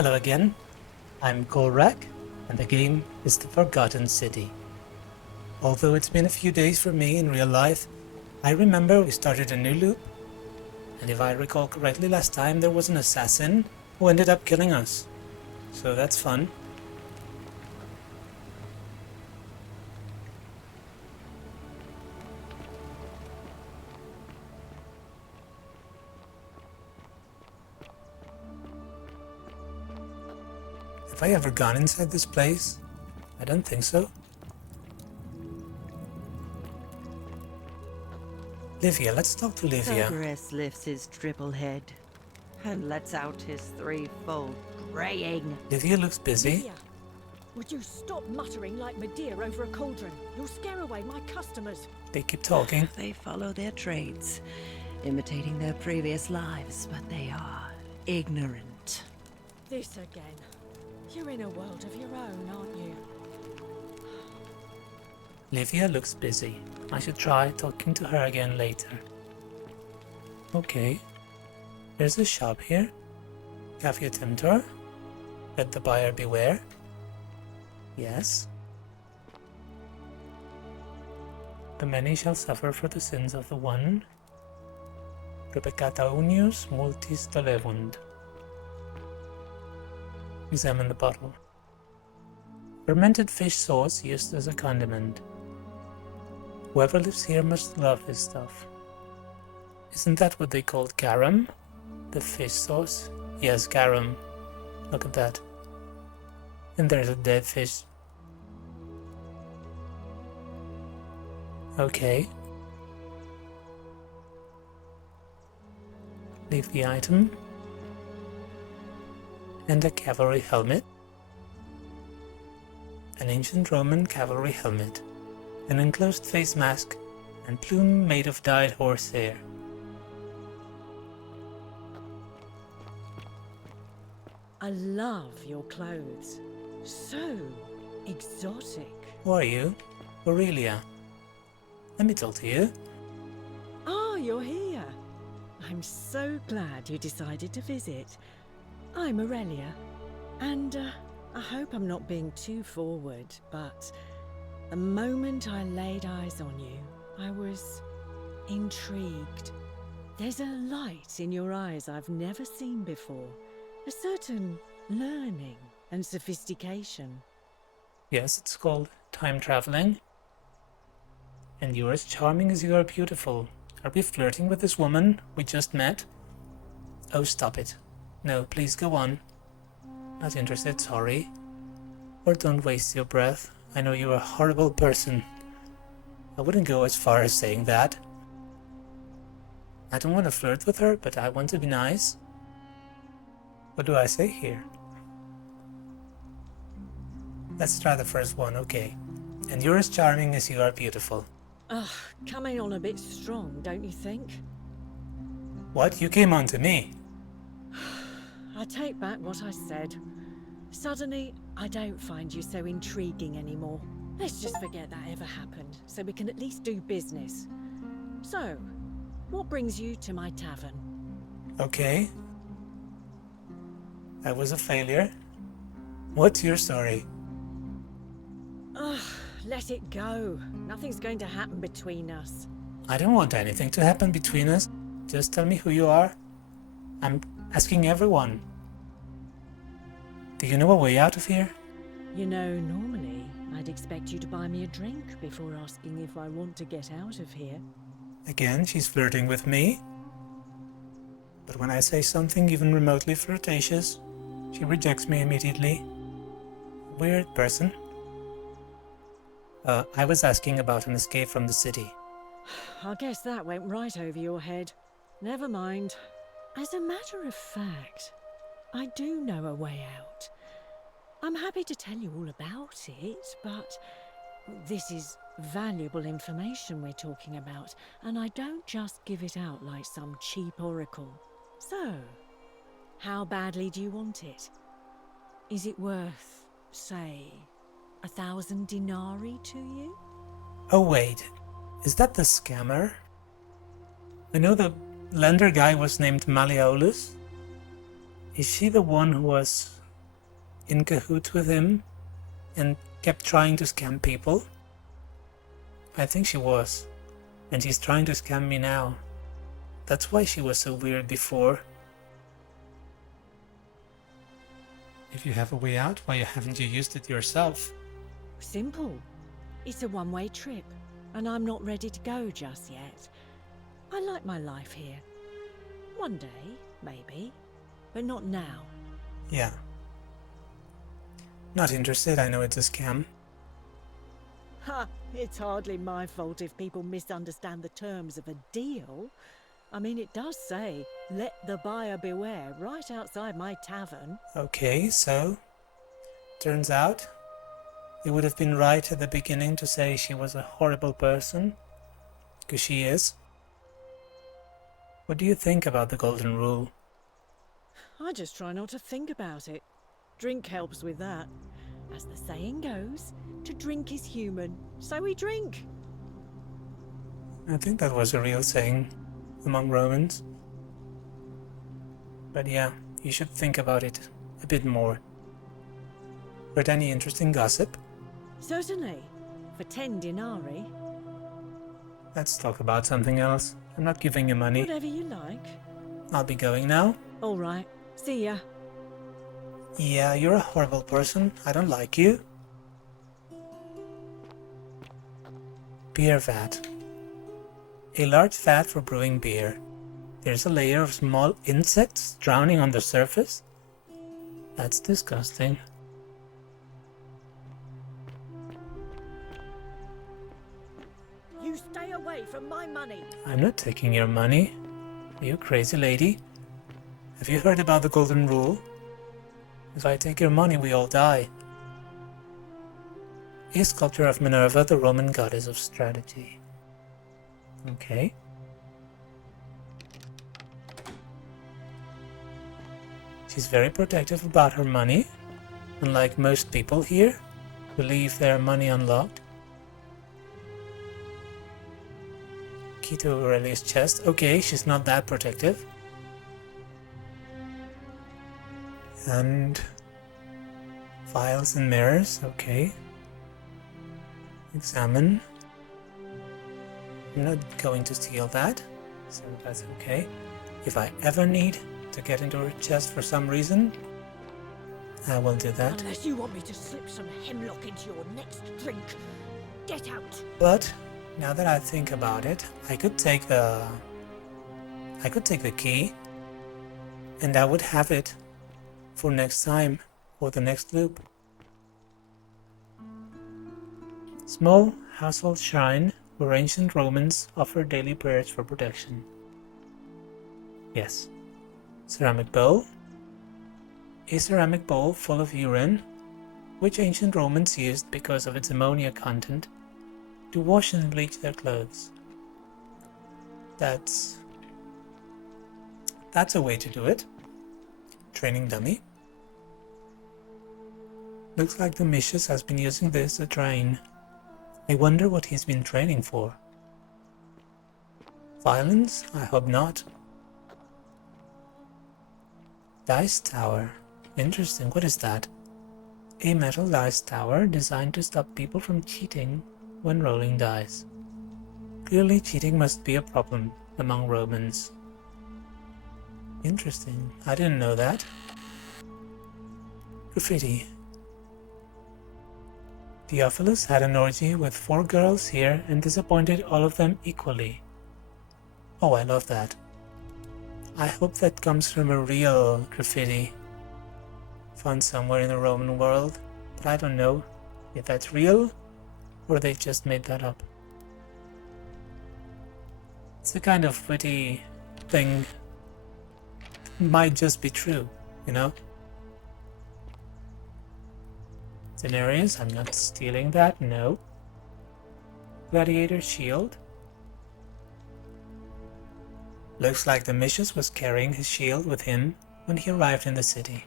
Hello again, I'm Gorak, and the game is The Forgotten City. Although it's been a few days for me in real life, I remember we started a new loop, and if I recall correctly last time there was an assassin who ended up killing us. So that's fun. Have I ever gone inside this place? I don't think so. Livia, let's talk to Livia. Galerius lifts his triple head and lets out his threefold braying. Livia looks busy. Livia, would you stop muttering like Medea over a cauldron? You'll scare away my customers. They keep talking. They follow their trades, imitating their previous lives, but they are ignorant. This again. You're in a world of your own, aren't you? Livia looks busy. I should try talking to her again later. Okay. There's a shop here. Cafe Temptor. Let the buyer beware. Yes. The many shall suffer for the sins of the one. Peccata unius multis dolevunt. Examine the bottle. Fermented fish sauce used as a condiment. Whoever lives here must love his stuff. Isn't that what they called garum? The fish sauce? Yes, garum. Look at that. And there's a dead fish. Okay. Leave the item. And a cavalry helmet. An ancient Roman cavalry helmet. An enclosed face mask, and plume made of dyed horsehair. I love your clothes. So exotic. Who are you? Aurelia. Let me talk to you. Ah, you're here. I'm so glad you decided to visit. I'm Aurelia, and I hope I'm not being too forward, but the moment I laid eyes on you, I was intrigued. There's a light in your eyes I've never seen before, a certain learning and sophistication. Yes, it's called time traveling. And you're as charming as you are beautiful. Are we flirting with this woman we just met? Oh, stop it. No, please go on. Not interested, sorry. Or don't waste your breath. I know you're a horrible person. I wouldn't go as far as saying that. I don't want to flirt with her, but I want to be nice. What do I say here? Let's try the first one, okay. And you're as charming as you are beautiful. Ugh, coming on a bit strong, don't you think? What? You came on to me? I take back what I said. Suddenly, I don't find you so intriguing anymore. Let's just forget that ever happened, so we can at least do business. So, what brings you to my tavern? Okay. That was a failure. What's your story? Ugh, let it go. Nothing's going to happen between us. I don't want anything to happen between us. Just tell me who you are. I'm asking everyone. Do you know a way out of here? You know, normally, I'd expect you to buy me a drink before asking if I want to get out of here. Again, she's flirting with me. But when I say something even remotely flirtatious, she rejects me immediately. Weird person. I was asking about an escape from the city. I guess that went right over your head. Never mind. As a matter of fact, I do know a way out. I'm happy to tell you all about it, but this is valuable information we're talking about, and I don't just give it out like some cheap oracle. So, how badly do you want it? Is it worth, say, 1,000 denarii to you? Oh wait, is that the scammer? I know the lender guy was named Malleolus. Is she the one who was in cahoots with him and kept trying to scam people? I think she was. And she's trying to scam me now. That's why she was so weird before. If you have a way out, why haven't you used it yourself? Simple. It's a one-way trip, and I'm not ready to go just yet. I like my life here. One day, maybe, but not now. Yeah. Not interested, I know it's a scam. Ha! It's hardly my fault if people misunderstand the terms of a deal. I mean, it does say, "Let the buyer beware," right outside my tavern. Okay, so turns out it would have been right at the beginning to say she was a horrible person, because she is. What do you think about the golden rule? I just try not to think about it. Drink helps with that. As the saying goes, to drink is human, so we drink. I think that was a real saying among Romans. But yeah, you should think about it a bit more. Heard any interesting gossip? Certainly, for 10 denarii. Let's talk about something else. I'm not giving you money. Whatever you like. I'll be going now. All right, see ya. Yeah, you're a horrible person. I don't like you. Beer vat. A large vat for brewing beer. There's a layer of small insects drowning on the surface. That's disgusting. You stay away from my money. I'm not taking your money. Are you crazy, lady? Have you heard about the golden rule? If I take your money, we all die. A sculpture of Minerva, the Roman goddess of strategy. Okay. She's very protective about her money, unlike most people here who leave their money unlocked. Key to Aurelia's chest. Okay, she's not that protective. And vials and mirrors. Okay. Examine. I'm not going to steal that, so that's okay. If I ever need to get into her chest for some reason, I will do that. Unless you want me to slip some hemlock into your next drink. Get out. But now that I think about it, I could take the key, and I would have it for next time, or the next loop. Small household shrine where ancient Romans offered daily prayers for protection. Yes. Ceramic bowl. A ceramic bowl full of urine, which ancient Romans used because of its ammonia content to wash and bleach their clothes. That's a way to do it. Training dummy. Looks like Domitius has been using this to train. I wonder what he's been training for. Violence? I hope not. Dice tower. Interesting. What is that? A metal dice tower designed to stop people from cheating when rolling dice. Clearly cheating must be a problem among Romans. Interesting. I didn't know that. Graffiti. Theophilus had an orgy with 4 girls here and disappointed all of them equally. Oh, I love that. I hope that comes from a real graffiti found somewhere in the Roman world, but I don't know if that's real or they just made that up. It's a kind of witty thing. Might just be true, you know? Denarius, I'm not stealing that, no. Gladiator shield. Looks like Domitius was carrying his shield with him when he arrived in the city.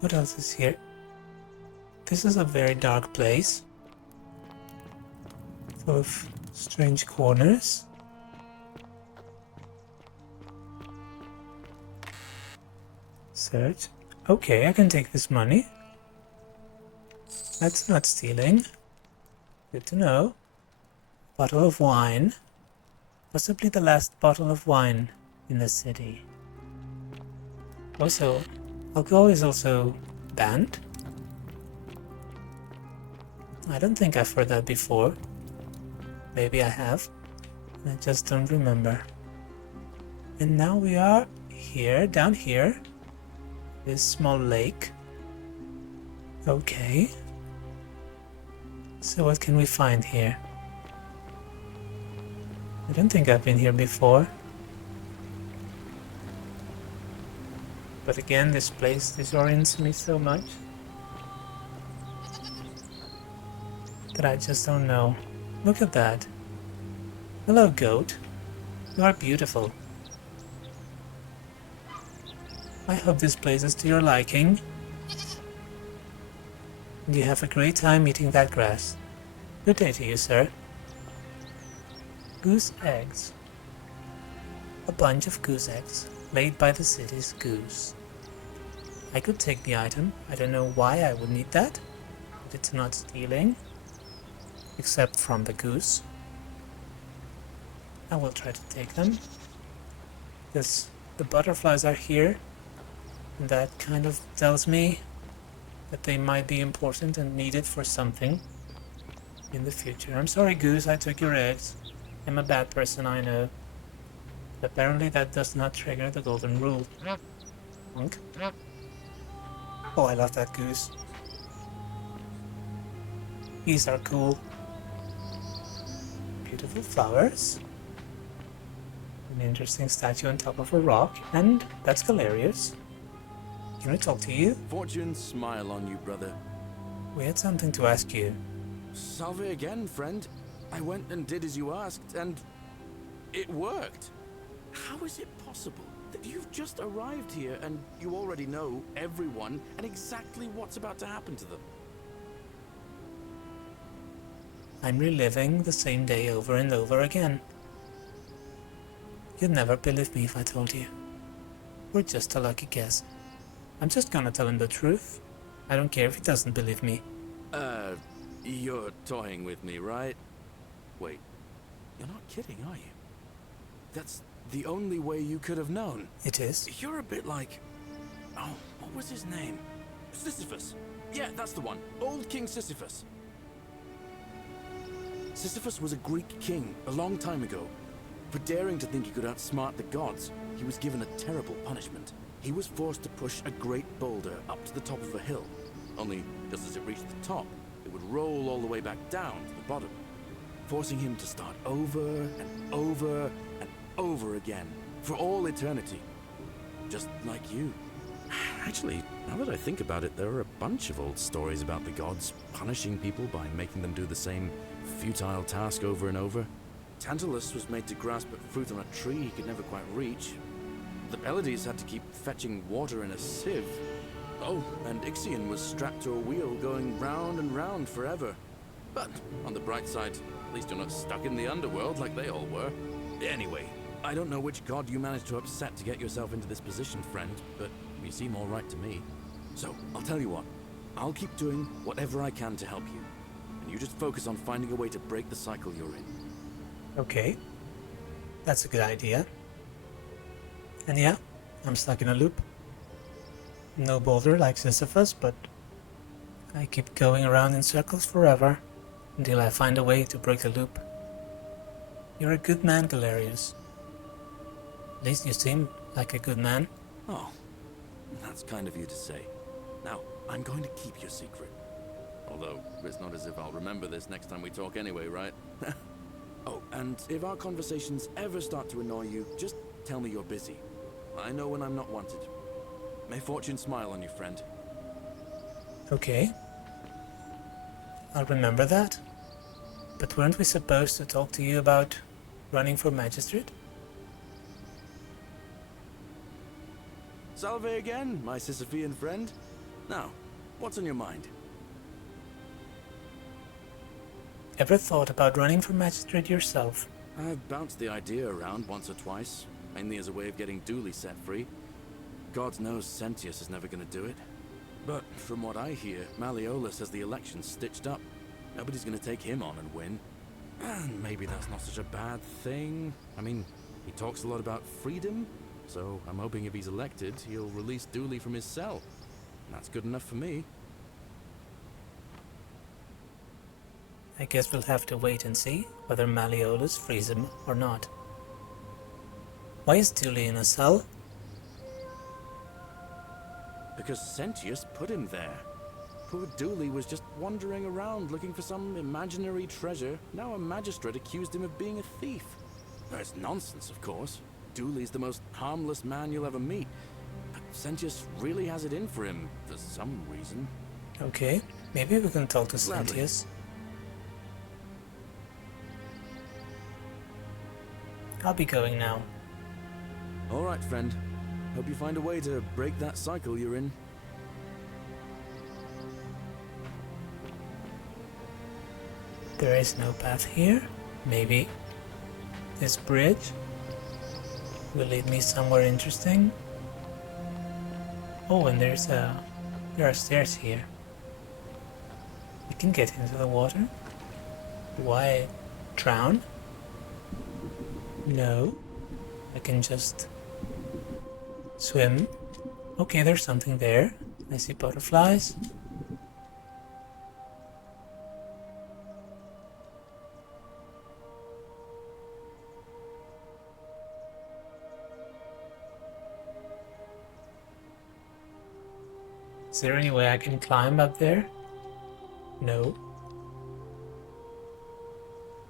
What else is here? This is a very dark place, full of strange corners. Search. Okay, I can take this money. That's not stealing. Good to know. Bottle of wine. Possibly the last bottle of wine in the city. Also, alcohol is also banned. I don't think I've heard that before. Maybe I have. I just don't remember. And now we are here, down here. This small lake. Okay. So what can we find here? I don't think I've been here before. But again, this place disorients me so much that I just don't know. Look at that. Hello, goat. You are beautiful. I hope this place is to your liking. And you have a great time eating that grass. Good day to you, sir. Goose eggs. A bunch of goose eggs laid by the city's goose. I could take the item. I don't know why I would need that. But it's not stealing. Except from the goose. I will try to take them. Because the butterflies are here. And that kind of tells me that they might be important and needed for something in the future. I'm sorry, goose, I took your eggs. I'm a bad person, I know. But apparently that does not trigger the golden rule. Honk. Oh, I love that goose. These are cool. Beautiful flowers. An interesting statue on top of a rock. And that's Galerius. Can I talk to you? Fortune smile on you, brother. We had something to ask you. Salve again, friend. I went and did as you asked, and it worked. How is it possible that you've just arrived here and you already know everyone and exactly what's about to happen to them? I'm reliving the same day over and over again. You'd never believe me if I told you. We're just a lucky guess. I'm just gonna tell him the truth. I don't care if he doesn't believe me. You're toying with me, right? Wait, you're not kidding, are you? That's the only way you could have known. It is? You're a bit like... Oh, what was his name? Sisyphus. Yeah, that's the one. Old King Sisyphus. Sisyphus was a Greek king a long time ago. For daring to think he could outsmart the gods, he was given a terrible punishment. He was forced to push a great boulder up to the top of a hill. Only, just as it reached the top, it would roll all the way back down to the bottom, forcing him to start over and over and over again, for all eternity. Just like you. Actually, now that I think about it, there are a bunch of old stories about the gods punishing people by making them do the same futile task over and over. Tantalus was made to grasp at fruit on a tree he could never quite reach. The Pleiades had to keep fetching water in a sieve. Oh, and Ixion was strapped to a wheel going round and round forever. But on the bright side, at least you're not stuck in the underworld like they all were. Anyway, I don't know which god you managed to upset to get yourself into this position, friend, but you seem all right to me. So, I'll tell you what. I'll keep doing whatever I can to help you. And you just focus on finding a way to break the cycle you're in. Okay. That's a good idea. And yeah, I'm stuck in a loop. No boulder like Sisyphus, but I keep going around in circles forever until I find a way to break the loop. You're a good man, Galerius. At least you seem like a good man. Oh, that's kind of you to say. Now, I'm going to keep your secret. Although, it's not as if I'll remember this next time we talk anyway, right? Oh, and if our conversations ever start to annoy you, just tell me you're busy. I know when I'm not wanted. May fortune smile on you, friend. Okay. I'll remember that. But weren't we supposed to talk to you about running for magistrate? Salve again, my Sisyphean friend. Now, what's on your mind? Ever thought about running for magistrate yourself? I've bounced the idea around once or twice, mainly as a way of getting duly set free. God knows Sentius is never going to do it. But from what I hear, Malleolus has the election stitched up. Nobody's going to take him on and win. And maybe that's not such a bad thing. I mean, he talks a lot about freedom, so I'm hoping if he's elected, he'll release Dooley from his cell. And that's good enough for me. I guess we'll have to wait and see whether Malleolus frees him or not. Why is Dooley in a cell? Because Sentius put him there. Poor Dooley was just wandering around looking for some imaginary treasure. Now a magistrate accused him of being a thief. That's nonsense, of course. Dooley's the most harmless man you'll ever meet. But Sentius really has it in for him, for some reason. Okay, maybe we can talk to Gladly. Sentius. I'll be going now. Alright, friend. Hope you find a way to break that cycle you're in. There is no path here. Maybe this bridge will lead me somewhere interesting. Oh, and there are stairs here. We can get into the water. Do I drown? No. I can just swim. Okay, there's something there. I see butterflies. Is there any way I can climb up there? No.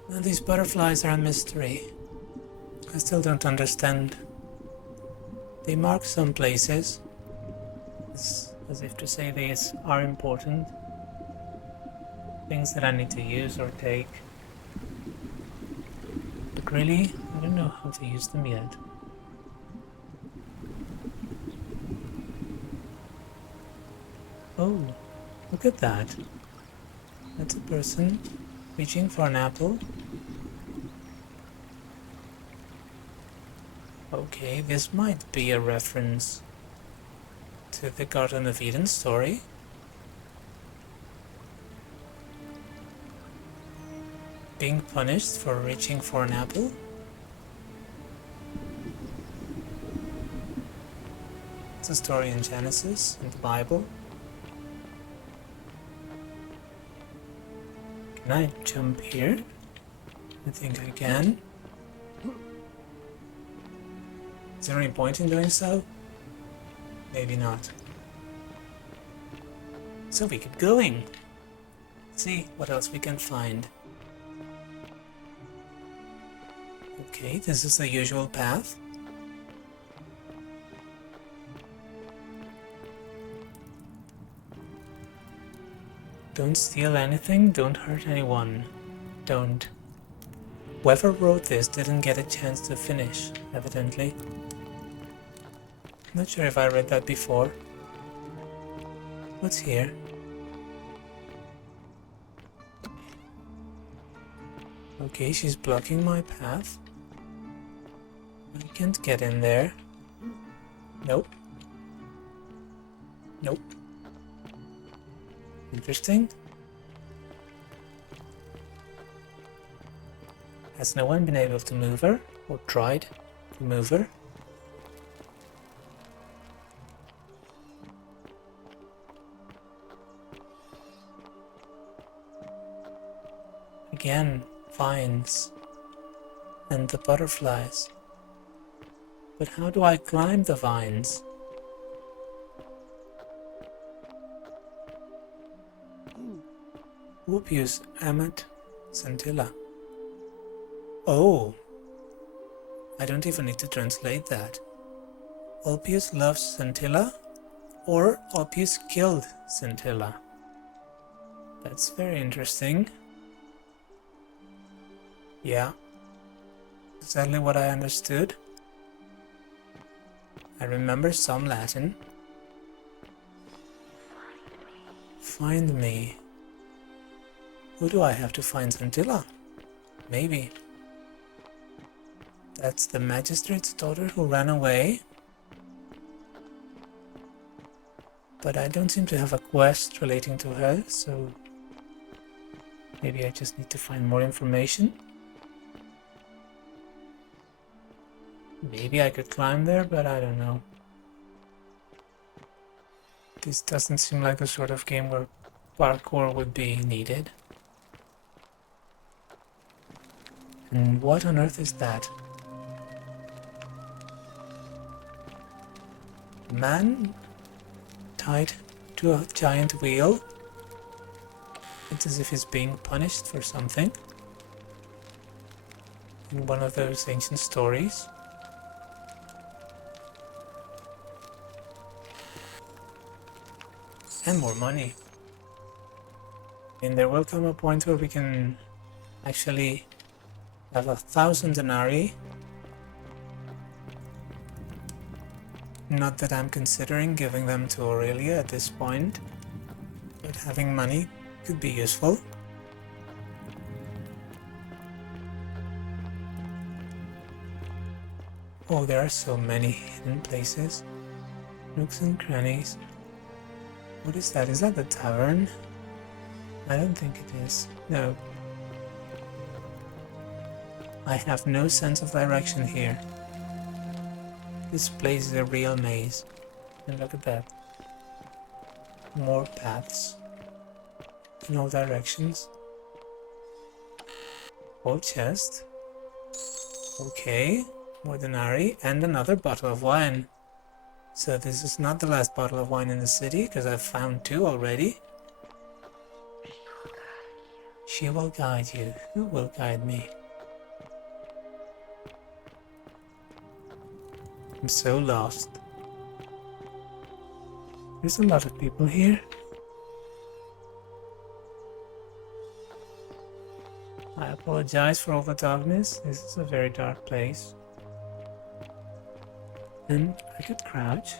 Well, these butterflies are a mystery. I still don't understand. They mark some places, as if to say these are important. Things that I need to use or take. But really, I don't know how to use them yet. Oh, look at that. That's a person reaching for an apple. Okay, this might be a reference to the Garden of Eden story. Being punished for reaching for an apple. It's a story in Genesis, in the Bible. Can I jump here? I think I can. Is there any point in doing so? Maybe not. So we keep going. Let's see what else we can find. Okay, this is the usual path. Don't steal anything, don't hurt anyone. Don't. Whoever wrote this didn't get a chance to finish, evidently. Not sure if I read that before. What's here? Okay, she's blocking my path. I can't get in there. Nope. Nope. Interesting. Has no one been able to move her, or tried to move her? Again, vines and the butterflies. But how do I climb the vines? Rufius amat Scintilla. Oh, I don't even need to translate that. Ulpius loves Scintilla, or Ulpius killed Scintilla. That's very interesting. Yeah, exactly what I understood. I remember some Latin. Find me. Who do I have to find? Scintilla? Maybe. That's the magistrate's daughter who ran away. but I don't seem to have a quest relating to her, so maybe I just need to find more information. Maybe I could climb there, but I don't know. This doesn't seem like the sort of game where parkour would be needed. And what on earth is that? A man tied to a giant wheel. It's as if he's being punished for something. In one of those ancient stories. And more money. And there will come a point where we can actually have 1,000 denarii. Not that I'm considering giving them to Aurelia at this point, but having money could be useful. Oh, there are so many hidden places. Nooks and crannies. What is that? Is that the tavern? I don't think it is. No. I have no sense of direction here. This place is a real maze. And look at that. More paths. In all directions. Old chest. Okay. More denarii. And another bottle of wine. So this is not the last bottle of wine in the city, because I've found 2 already. She will guide you. Who will guide me? I'm so lost. There's a lot of people here. I apologize for all the darkness. This is a very dark place. And I could crouch.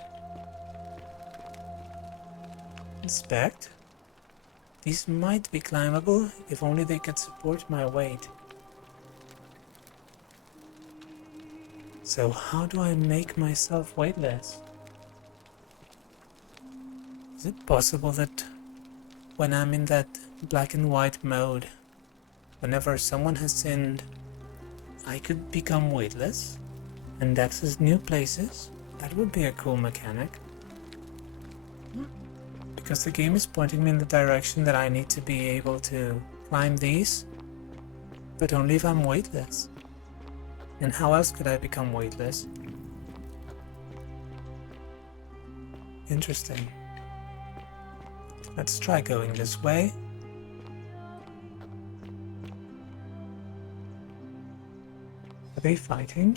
Inspect. These might be climbable if only they could support my weight. So how do I make myself weightless? Is it possible that when I'm in that black and white mode, whenever someone has sinned, I could become weightless and access new places? That would be a cool mechanic. Because the game is pointing me in the direction that I need to be able to climb these, but only if I'm weightless. And how else could I become weightless? Interesting. Let's try going this way. Are they fighting?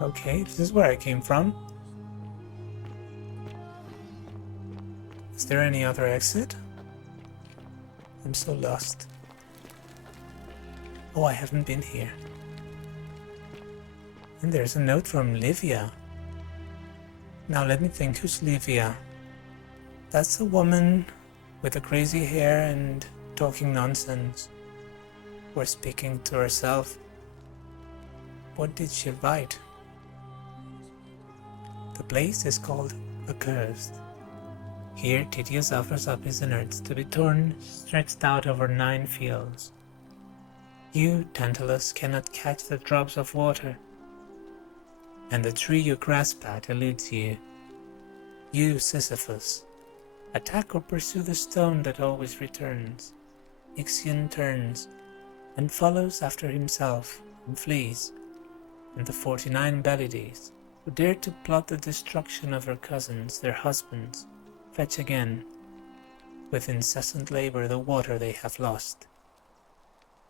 Okay, this is where I came from. Is there any other exit? I'm so lost. Oh, I haven't been here. And there's a note from Livia. Now let me think, who's Livia? That's a woman with the crazy hair and talking nonsense. Or speaking to herself. What did she write? The place is called Accursed. Here Titius offers up his innards to be torn, stretched out over 9 fields. You, Tantalus, cannot catch the drops of water, and the tree you grasp at eludes you. You, Sisyphus, attack or pursue the stone that always returns. Ixion turns, and follows after himself, and flees. And the 49 Bellides, who dared to plot the destruction of her cousins, their husbands, fetch again, with incessant labor, the water they have lost.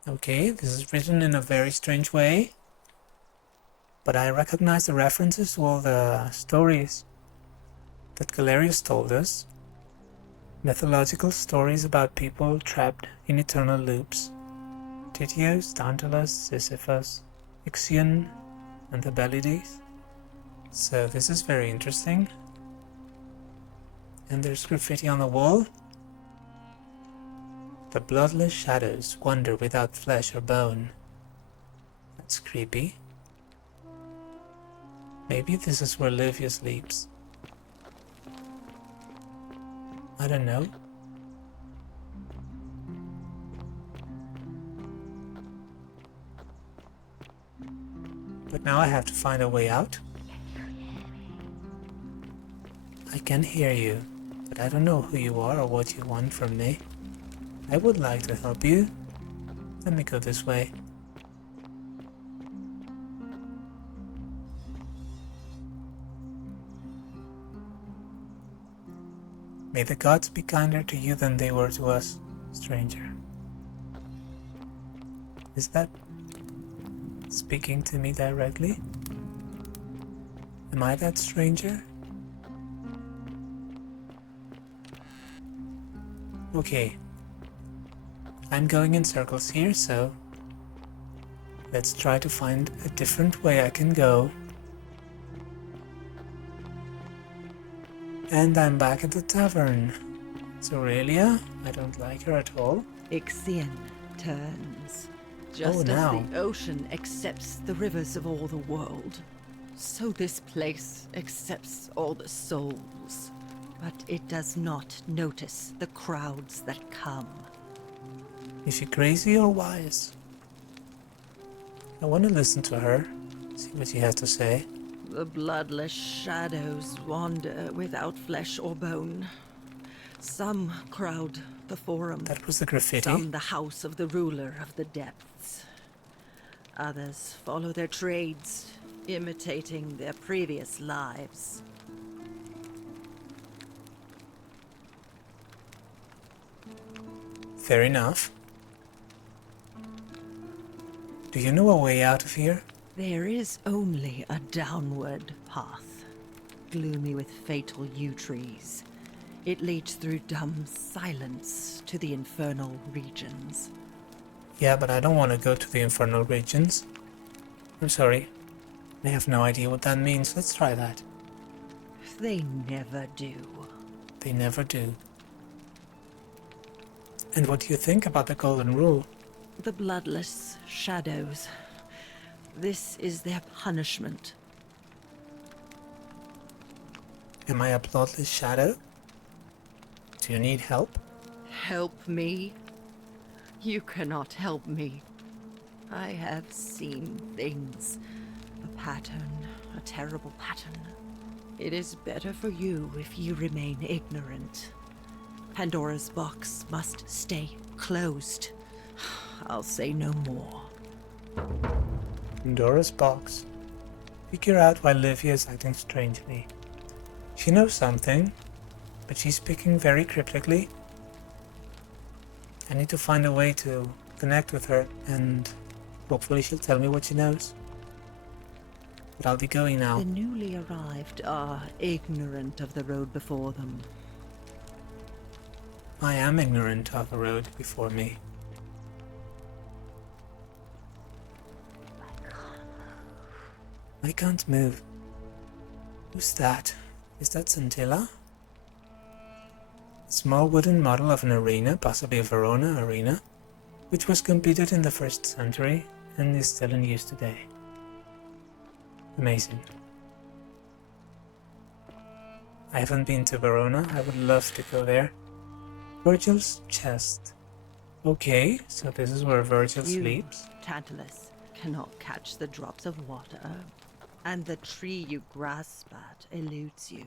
Okay, this is written in a very strange way, but I recognize the references to all the stories that Galerius told us. Mythological stories about people trapped in eternal loops. Titius, Tantalus, Sisyphus, Ixion, and the Bellides. So this is very interesting. And there's graffiti on the wall. The bloodless shadows wander without flesh or bone. That's creepy. Maybe this is where Livia sleeps. I don't know. But now I have to find a way out. I can hear you, but I don't know who you are or what you want from me. I would like to help you. Let me go this way. May the gods be kinder to you than they were to us, stranger. Is that speaking to me directly? Am I that stranger? Okay. I'm going in circles here, so let's try to find a different way I can go. And I'm back at the tavern. It's Aurelia. I don't like her at all. Ixion turns. Just as now. the ocean accepts the rivers of all the world, so this place accepts all the souls. But it does not notice the crowds that come. Is she crazy or wise? I want to listen to her, see what she has to say. The bloodless shadows wander without flesh or bone. Some crowd the forum. That was the graffiti. Some the house of the ruler of the depths. Others follow their trades, imitating their previous lives. Fair enough. Do you know a way out of here? There is only a downward path, gloomy with fatal yew trees. It leads through dumb silence to the infernal regions. Yeah, but I don't want to go to the infernal regions. I'm sorry. I have no idea what that means. Let's try that. They never do. They never do. And what do you think about the Golden Rule? The bloodless shadows. This is their punishment. Am I a bloodless shadow? Do you need help? Help me? You cannot help me. I have seen things. A pattern, a terrible pattern. It is better for you if you remain ignorant. Pandora's box must stay closed. I'll say no more. Pandora's box. Figure out why Livia is acting strangely. She knows something, but she's speaking very cryptically. I need to find a way to connect with her, and hopefully she'll tell me what she knows. But I'll be going now. The newly arrived are ignorant of the road before them. I am ignorant of the road before me. I can't move. Who's that? Is that Scintilla? A small wooden model of an arena, possibly a Verona arena, which was completed in the 1st century and is still in use today. Amazing. I haven't been to Verona. I would love to go there. Virgil's chest. Okay, so this is where Virgil sleeps. Tantalus, cannot catch the drops of water, and the tree you grasp at eludes you.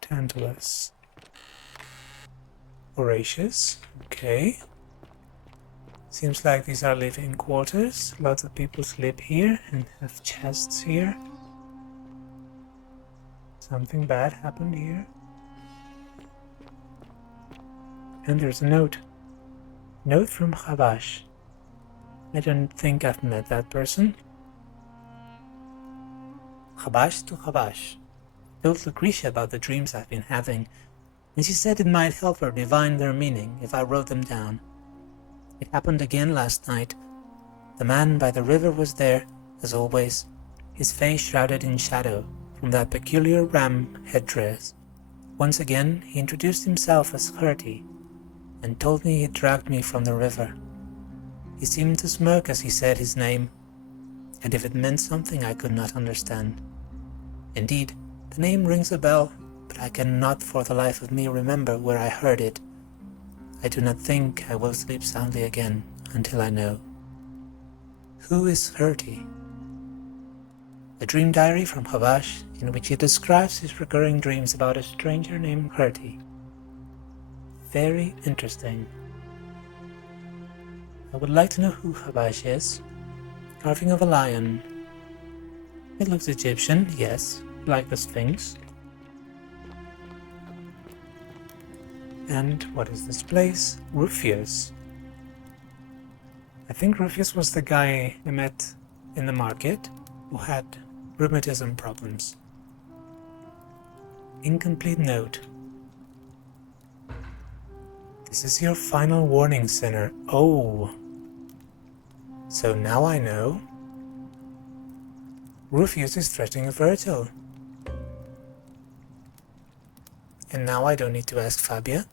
Tantalus. Horatius. Okay. Seems like these are living quarters. Lots of people sleep here and have chests here. Something bad happened here. And there's a note. Note from Habash. I don't think I've met that person. Habash to Habash. Told Lucretia about the dreams I've been having, and she said it might help her divine their meaning if I wrote them down. It happened again last night. The man by the river was there, as always, his face shrouded in shadow from that peculiar ram headdress. Once again he introduced himself as Herty, and told me he dragged me from the river. He seemed to smirk as he said his name, and if it meant something I could not understand. Indeed, the name rings a bell, but but I cannot for the life of me remember where I heard it. I do not think I will sleep soundly again until I know. Who is Hertie? A dream diary from Havash in which he describes his recurring dreams about a stranger named Hertie. Very interesting. I would like to know who Havash is. Carving of a lion. It looks Egyptian, yes, like the Sphinx. And what is this place? Rufius. I think Rufius was the guy I met in the market who had rheumatism problems. Incomplete note. This is your final warning, sinner. Oh. So now I know. Rufius is threatening Virgil. And now I don't need to ask Fabia.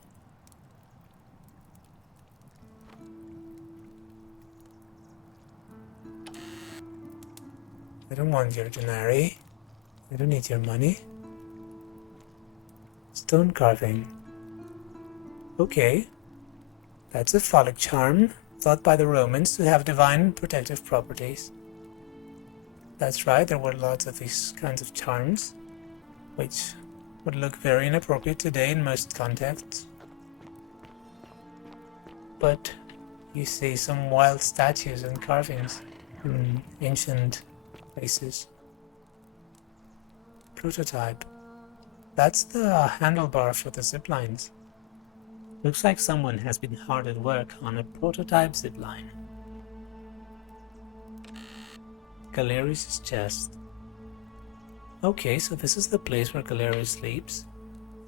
I don't want your denarii. I don't need your money. Stone carving. Okay. That's a phallic charm, thought by the Romans to have divine protective properties. That's right, there were lots of these kinds of charms, which would look very inappropriate today in most contexts. But you see some wild statues and carvings in ancient places. Prototype. That's the handlebar for the ziplines. Looks like someone has been hard at work on a prototype zipline. Galerius' chest. Okay, so this is the place where Galerius sleeps.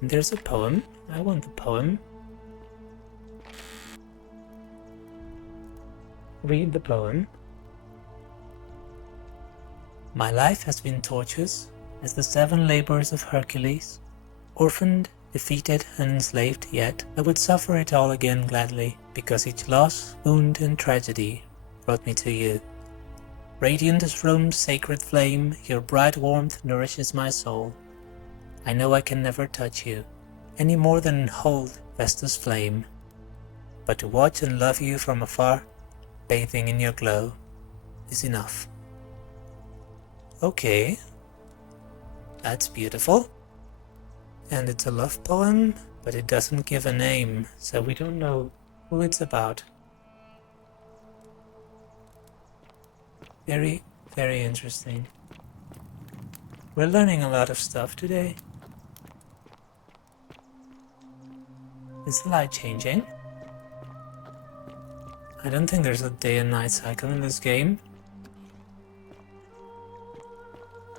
And there's a poem. I want the poem. Read the poem. My life has been tortuous as the 7 labors of Hercules. Orphaned, defeated, and enslaved, yet I would suffer it all again gladly, because each loss, wound, and tragedy brought me to you. Radiant as Rome's sacred flame, your bright warmth nourishes my soul. I know I can never touch you, any more than hold Vesta's flame, but to watch and love you from afar, bathing in your glow, is enough. Okay, that's beautiful. And it's a love poem, but it doesn't give a name, so we don't know who it's about. Very, very interesting. We're learning a lot of stuff today. Is the light changing? I don't think there's a day and night cycle in this game.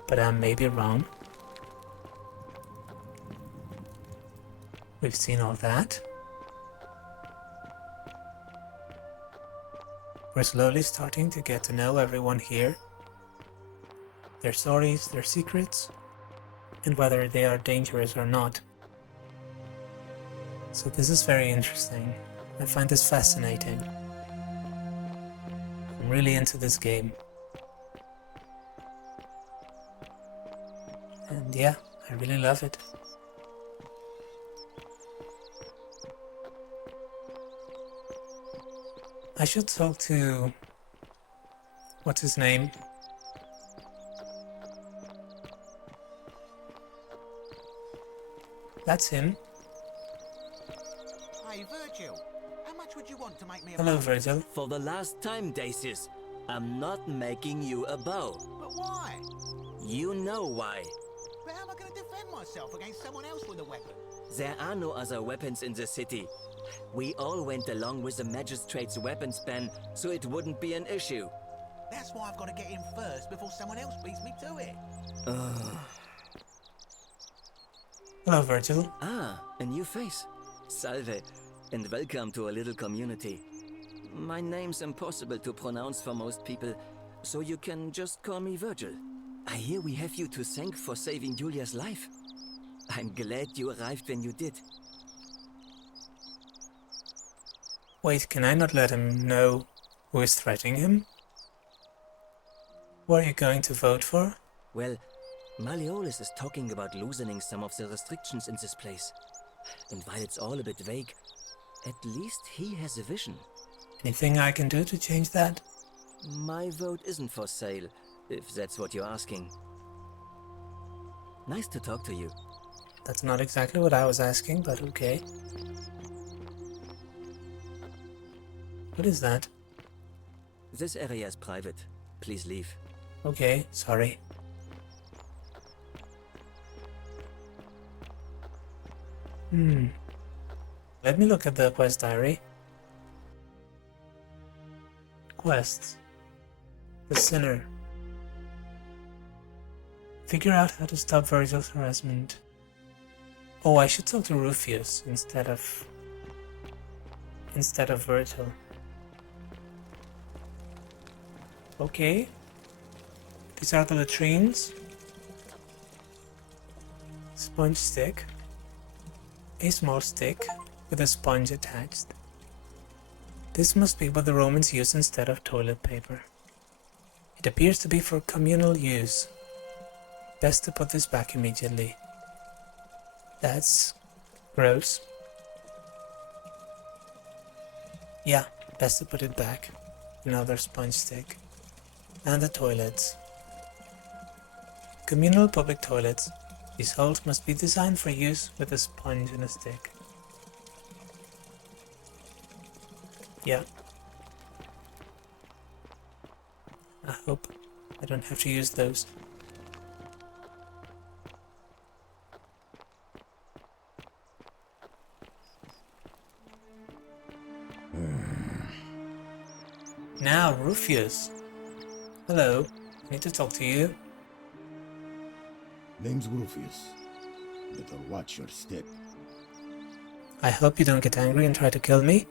But I may be wrong. We've seen all that. We're slowly starting to get to know everyone here. Their stories, their secrets, and whether they are dangerous or not. So this is very interesting. I find this fascinating. I'm really into this game. And yeah, I really love it. I should talk to... what's his name? That's him. Hey, Virgil. How much would you want to make me a Hello, bow? Virgil. For the last time, Dacius, I'm not making you a bow. But why? You know why. But how am I going to defend myself against someone else with a weapon? There are no other weapons in the city. We all went along with the magistrate's weapons ban, so it wouldn't be an issue. That's why I've got to get in first before someone else beats me to it. Hello, Virgil. Ah, a new face. Salve, and welcome to a little community. My name's impossible to pronounce for most people, so you can just call me Virgil. I hear we have you to thank for saving Julia's life. I'm glad you arrived when you did. Wait, can I not let him know who is threatening him? Who are you going to vote for? Well, Malleolus is talking about loosening some of the restrictions in this place. And while it's all a bit vague, at least he has a vision. Anything I can do to change that? My vote isn't for sale, if that's what you're asking. Nice to talk to you. That's not exactly what I was asking, but okay. What is that? This area is private. Please leave. Okay, sorry. Let me look at the quest diary. Quests. The Sinner. Figure out how to stop Virgil's harassment. Oh, I should talk to Rufius instead of Virgil. Okay. These are the latrines. Sponge stick. A small stick with a sponge attached. This must be what the Romans used instead of toilet paper. It appears to be for communal use. Best to put this back immediately. That's gross. Yeah, best to put it back. Another sponge stick. And the toilets. Communal public toilets. These holes must be designed for use with a sponge and a stick. Yeah. I hope I don't have to use those. Now, Rufius. Hello, I need to talk to you. Name's Rufius. Better watch your step. I hope you don't get angry and try to kill me.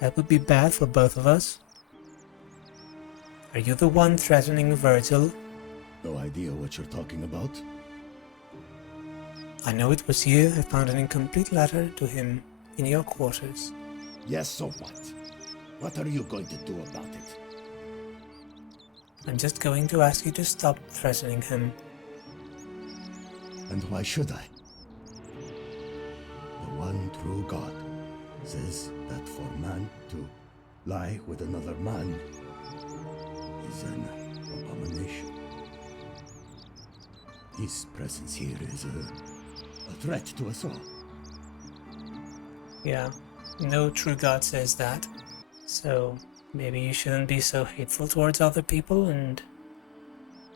That would be bad for both of us. Are you the one threatening Virgil? No idea what you're talking about? I know it was you. I found an incomplete letter to him in your quarters. Yes, so what? What are you going to do about it? I'm just going to ask you to stop threatening him. And why should I? The one true God says that for man to lie with another man is an abomination. His presence here is a threat to us all. Yeah, no true God says that. So maybe you shouldn't be so hateful towards other people and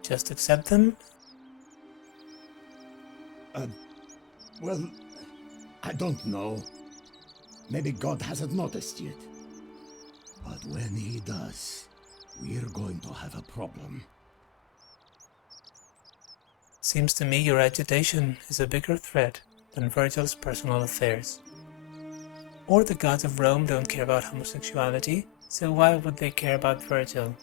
just accept them? Well, I don't know. Maybe God hasn't noticed yet. But when he does, we're going to have a problem. Seems to me your agitation is a bigger threat than Virgil's personal affairs. Or the gods of Rome don't care about homosexuality, so why would they care about Virgil?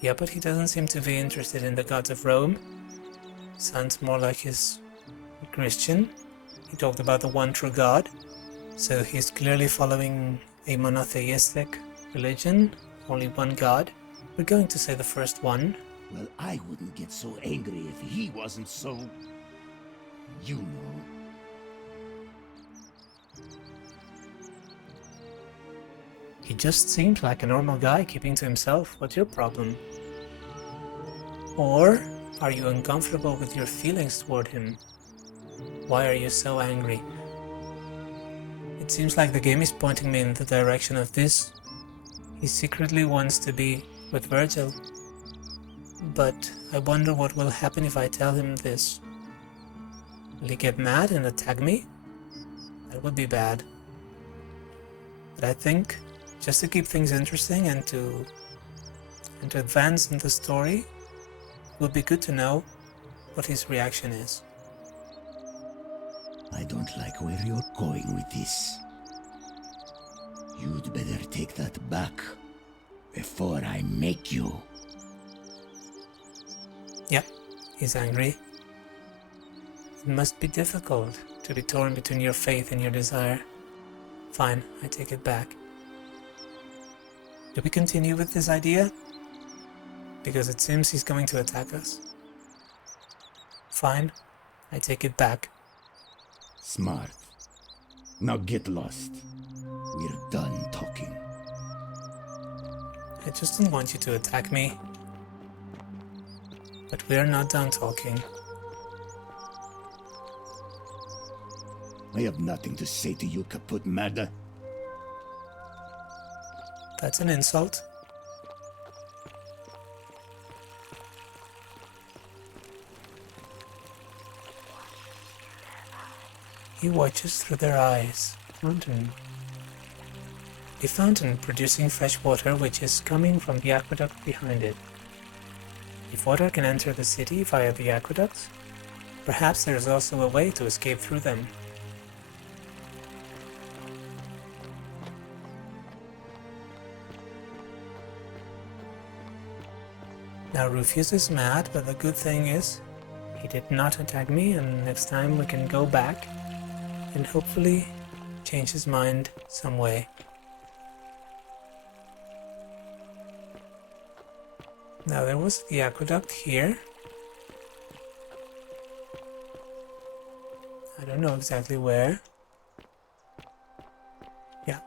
Yeah, but he doesn't seem to be interested in the gods of Rome. Sounds more like he's a Christian. He talked about the one true God, so he's clearly following a monotheistic religion, only one God. We're going to say the first one. Well, I wouldn't get so angry if he wasn't so... you know. He just seemed like a normal guy keeping to himself. What's your problem? Or are you uncomfortable with your feelings toward him? Why are you so angry? It seems like the game is pointing me in the direction of this. He secretly wants to be with Virgil. But I wonder what will happen if I tell him this. Will he get mad and attack me? That would be bad. But I think, just to keep things interesting and to advance in the story, it would be good to know what his reaction is. I don't like where you're going with this. You'd better take that back before I make you. Yep, he's angry. It must be difficult to be torn between your faith and your desire. Fine, I take it back. Do we continue with this idea? Because it seems he's going to attack us. Fine, I take it back. Smart. Now get lost. We're done talking. I just don't want you to attack me. But we're not done talking. I have nothing to say to you, kaput mada. That's an insult. He watches through their eyes. Fountain. A fountain producing fresh water which is coming from the aqueduct behind it. If water can enter the city via the aqueducts, perhaps there is also a way to escape through them. Now Rufius is mad, but the good thing is, he did not attack me, and next time we can go back and hopefully change his mind some way. Now there was the aqueduct here. I don't know exactly where. Yeah,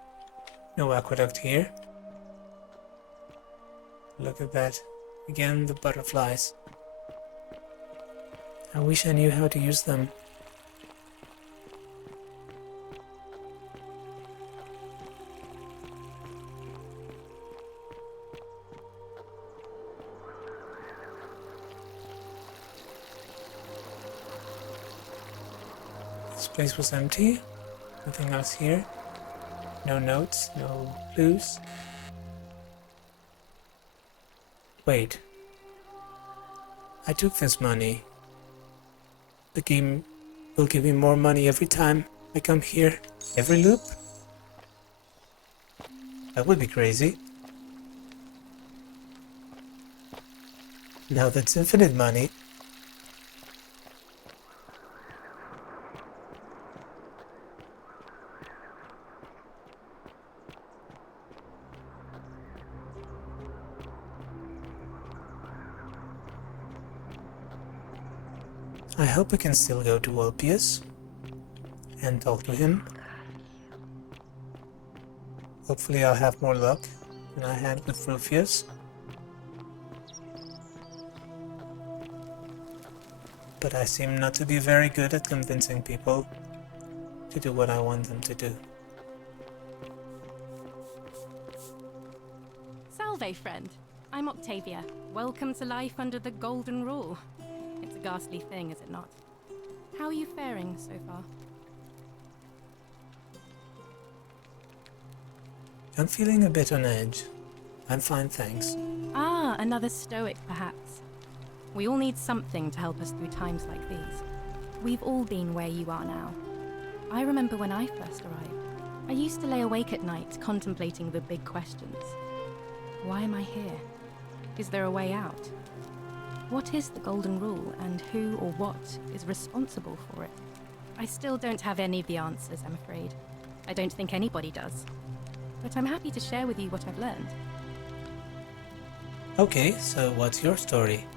no aqueduct here. Look at that. Again, the butterflies. I wish I knew how to use them. This place was empty. Nothing else here. No notes, no clues. Wait. I took this money. The game will give me more money every time I come here. Every loop? That would be crazy. Now that's infinite money. I hope we can still go to Ulpius and talk to him. Hopefully I'll have more luck than I had with Rufius. But I seem not to be very good at convincing people to do what I want them to do. Salve, friend. I'm Octavia. Welcome to life under the Golden Rule. It's a ghastly thing, is it not? How are you faring so far? I'm feeling a bit on edge. I'm fine, thanks. Ah, another stoic, perhaps. We all need something to help us through times like these. We've all been where you are now. I remember when I first arrived. I used to lay awake at night contemplating the big questions. Why am I here? Is there a way out? What is the Golden Rule, and who or what is responsible for it? I still don't have any of the answers, I'm afraid. I don't think anybody does. But I'm happy to share with you what I've learned. Okay, so what's your story?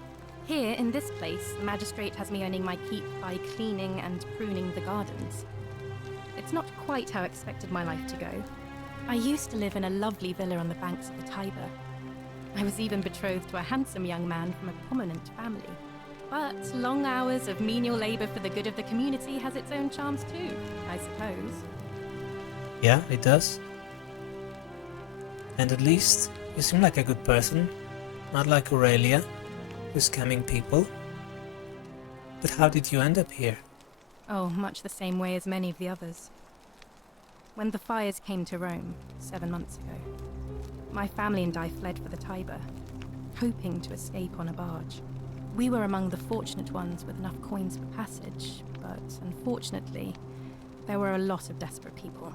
Here, in this place, the magistrate has me earning my keep by cleaning and pruning the gardens. It's not quite how I expected my life to go. I used to live in a lovely villa on the banks of the Tiber. I was even betrothed to a handsome young man from a prominent family. But long hours of menial labor for the good of the community has its own charms too, I suppose. Yeah, it does. And at least you seem like a good person, not like Aurelia, who's scamming people. But how did you end up here? Oh, much the same way as many of the others. When the fires came to Rome 7 months ago, my family and I fled for the Tiber, hoping to escape on a barge. We were among the fortunate ones with enough coins for passage, but unfortunately, there were a lot of desperate people,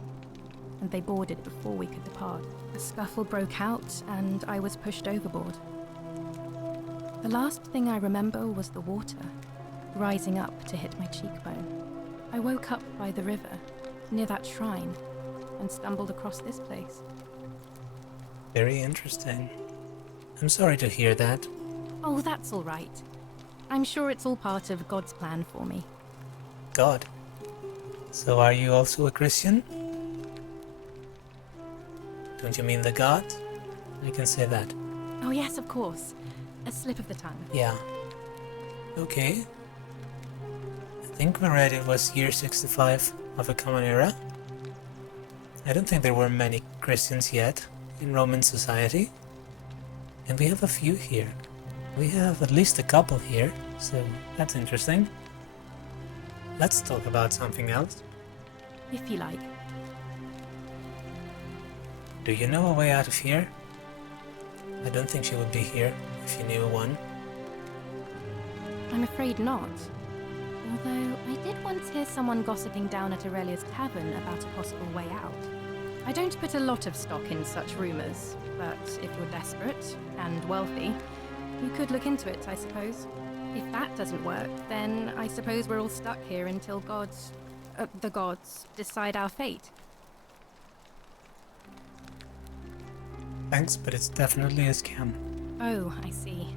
and they boarded before we could depart. A scuffle broke out, and I was pushed overboard. The last thing I remember was the water, rising up to hit my cheekbone. I woke up by the river, near that shrine, and stumbled across this place. Very interesting. I'm sorry to hear that. Oh, that's all right. I'm sure it's all part of God's plan for me. God. So are you also a Christian? Don't you mean the God? I can say that. Oh yes, of course. A slip of the tongue. Yeah. Okay. I think we read it was year 65 of a common era. I don't think there were many Christians yet in Roman society. And we have a few here. We have at least a couple here, so that's interesting. Let's talk about something else. If you like. Do you know a way out of here? I don't think she would be here if you knew one. I'm afraid not. Although I did once hear someone gossiping down at Aurelia's tavern about a possible way out. I don't put a lot of stock in such rumours, but if you're desperate and wealthy, you could look into it, I suppose. If that doesn't work, then I suppose we're all stuck here until the gods decide our fate. Thanks, but it's definitely a scam. Oh, I see.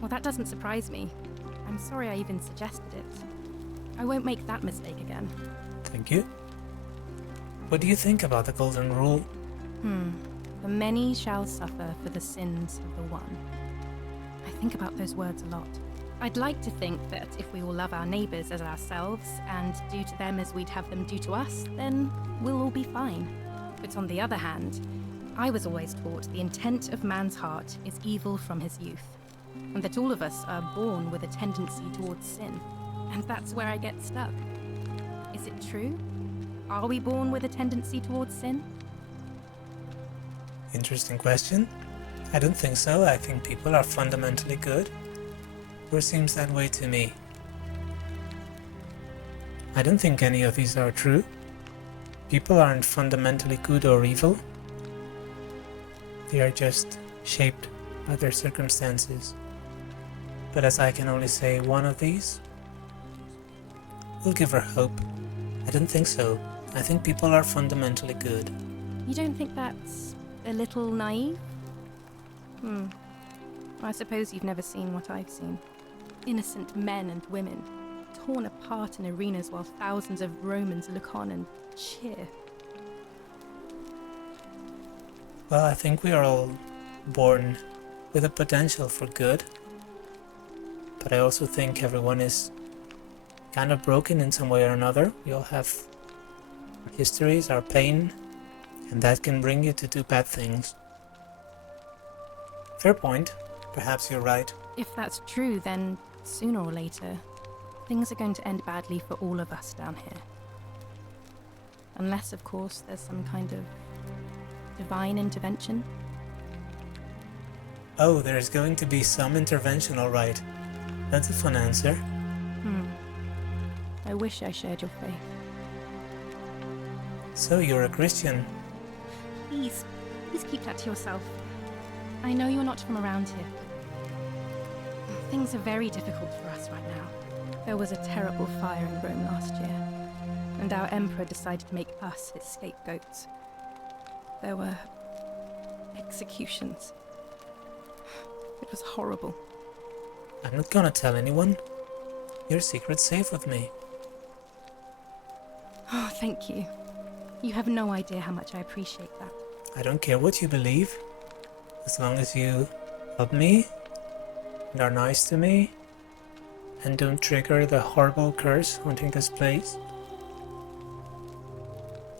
Well, that doesn't surprise me. I'm sorry I even suggested it. I won't make that mistake again. Thank you. What do you think about the golden rule? The many shall suffer for the sins of the one. I think about those words a lot. I'd like to think that if we all love our neighbours as ourselves and do to them as we'd have them do to us, then we'll all be fine. But on the other hand, I was always taught the intent of man's heart is evil from his youth, and that all of us are born with a tendency towards sin. And that's where I get stuck. Is it true? Are we born with a tendency towards sin? Interesting question. I don't think so. I think people are fundamentally good. Or it seems that way to me. I don't think any of these are true. People aren't fundamentally good or evil. They are just shaped by their circumstances. But as I can only say one of these, we'll give her hope. I don't think so. I think people are fundamentally good. You don't think that's a little naive? I suppose you've never seen what I've seen. Innocent men and women, torn apart in arenas while thousands of Romans look on and cheer. Well, I think we are all born with a potential for good. But I also think everyone is kind of broken in some way or another. We all have our histories, our pain, and that can bring you to do bad things. Fair point. Perhaps you're right. If that's true, then sooner or later, things are going to end badly for all of us down here. Unless, of course, there's some kind of divine intervention. Oh, there's going to be some intervention, all right. That's a fun answer. I wish I shared your faith. So you're a Christian. Please keep that to yourself. I know you're not from around here. Things are very difficult for us right now. There was a terrible fire in Rome last year, and our emperor decided to make us his scapegoats. There were executions. It was horrible. I'm not gonna tell anyone. Your secret's safe with me. Oh, thank you. You have no idea how much I appreciate that. I don't care what you believe, as long as you love me and are nice to me and don't trigger the horrible curse haunting this place.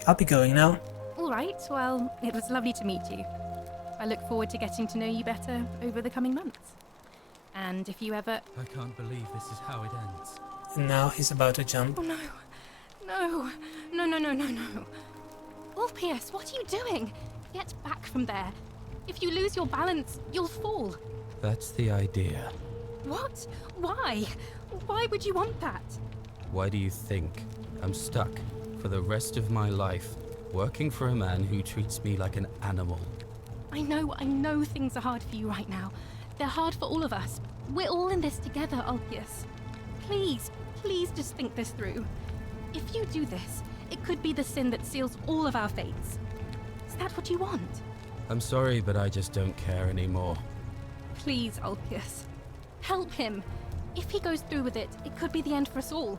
I'll be going now. All right, well, it was lovely to meet you. I look forward to getting to know you better over the coming months. And if you ever... I can't believe this is how it ends. And now he's about to jump. Oh, no. No. Ulpius, what are you doing? Get back from there. If you lose your balance, you'll fall. That's the idea. What? Why? Why would you want that? Why do you think I'm stuck for the rest of my life working for a man who treats me like an animal? I know things are hard for you right now. They're hard for all of us. We're all in this together, Ulpius. Please just think this through. If you do this, it could be the sin that seals all of our fates. Is that what you want? I'm sorry, but I just don't care anymore. Please, Ulpius. Help him. If he goes through with it, it could be the end for us all.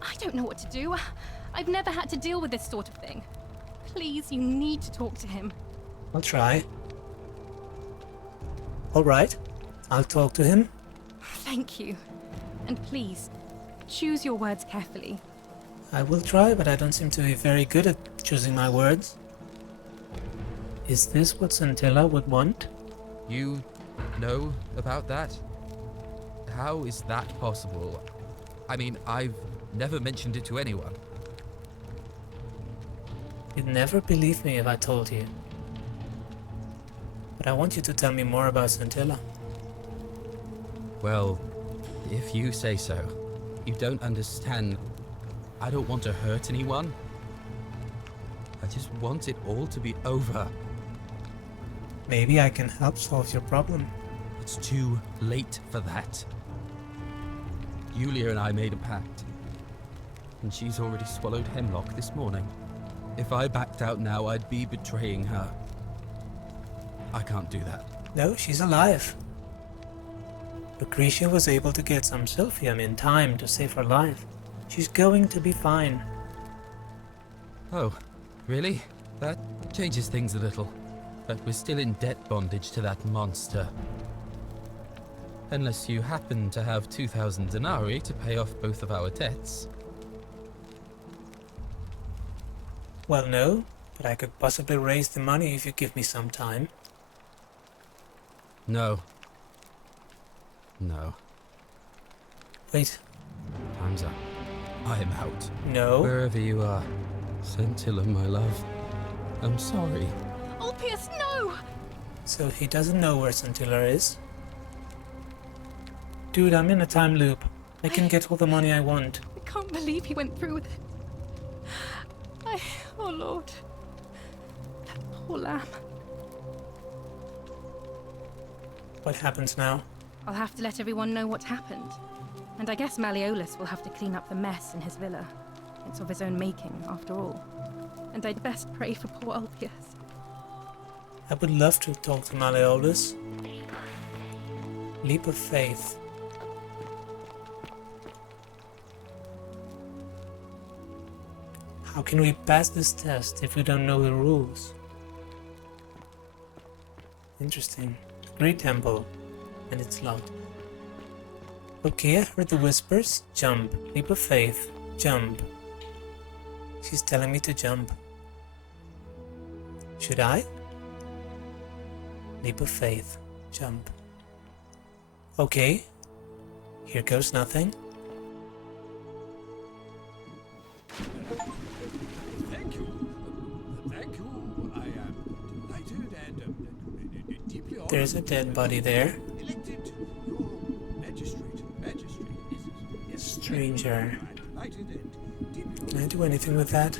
I don't know what to do. I've never had to deal with this sort of thing. Please, you need to talk to him. I'll try. Alright, I'll talk to him. Thank you. And please, choose your words carefully. I will try, but I don't seem to be very good at choosing my words. Is this what Scintilla would want? You know about that? How is that possible? I mean, I've never mentioned it to anyone. You'd never believe me if I told you. But I want you to tell me more about Scintilla. Well, if you say so. You don't understand. I don't want to hurt anyone. I just want it all to be over. Maybe I can help solve your problem. It's too late for that. Julia and I made a pact, and she's already swallowed hemlock this morning. If I backed out now, I'd be betraying her. I can't do that. No, she's alive. Lucretia was able to get some silphium in time to save her life. She's going to be fine. Oh, really? That changes things a little. But we're still in debt bondage to that monster. Unless you happen to have 2,000 denarii to pay off both of our debts. Well, no, but I could possibly raise the money if you give me some time. No. No. Wait. Time's up. I am out. No. Wherever you are, Scintilla, my love. I'm sorry. Ulpius, no! So he doesn't know where Scintilla is? Dude, I'm in a time loop. I can get all the money I want. I can't believe he went through with it. Oh Lord. That poor lamb. What happens now? I'll have to let everyone know what happened. And I guess Malleolus will have to clean up the mess in his villa. It's of his own making, after all. And I'd best pray for poor Ulpius. I would love to talk to Malleolus. Leap of faith. How can we pass this test if we don't know the rules? Interesting. Great temple. And it's locked. Okay, I heard the whispers. Jump. Leap of faith. Jump. She's telling me to jump. Should I? Leap of faith. Jump. Okay. Here goes nothing. Thank you. Thank you. I am delighted and deeply honored. There's a dead body there. Elected your magistrate. Yes. Stranger. Delighted and deeply Can I do anything with that?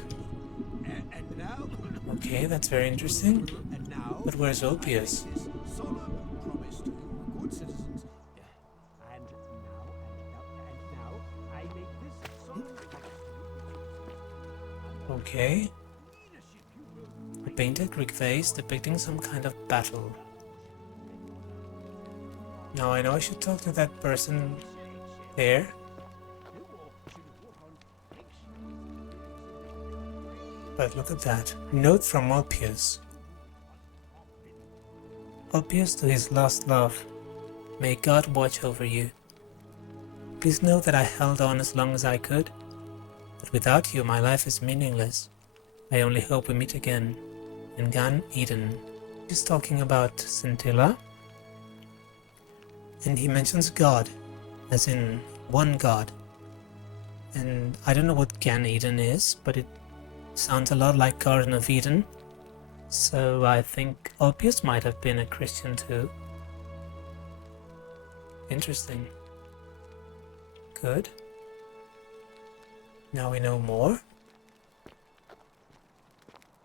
and now. Okay, that's very interesting. And now. But where's Ulpius? This solemn promise to you, good citizens. And now, I make this solemn promise to you. Okay. A painted Greek vase depicting some kind of battle. Now I know I should talk to that person there. But look at that. Note from Ulpius. Ulpius to his lost love. May God watch over you. Please know that I held on as long as I could. But without you, my life is meaningless. I only hope we meet again in Gan Eden. He's talking about Scintilla. And he mentions God, as in one God. And I don't know what Gan Eden is, but it sounds a lot like Garden of Eden. So I think Ulpius might have been a Christian too. Interesting. Good. Now we know more.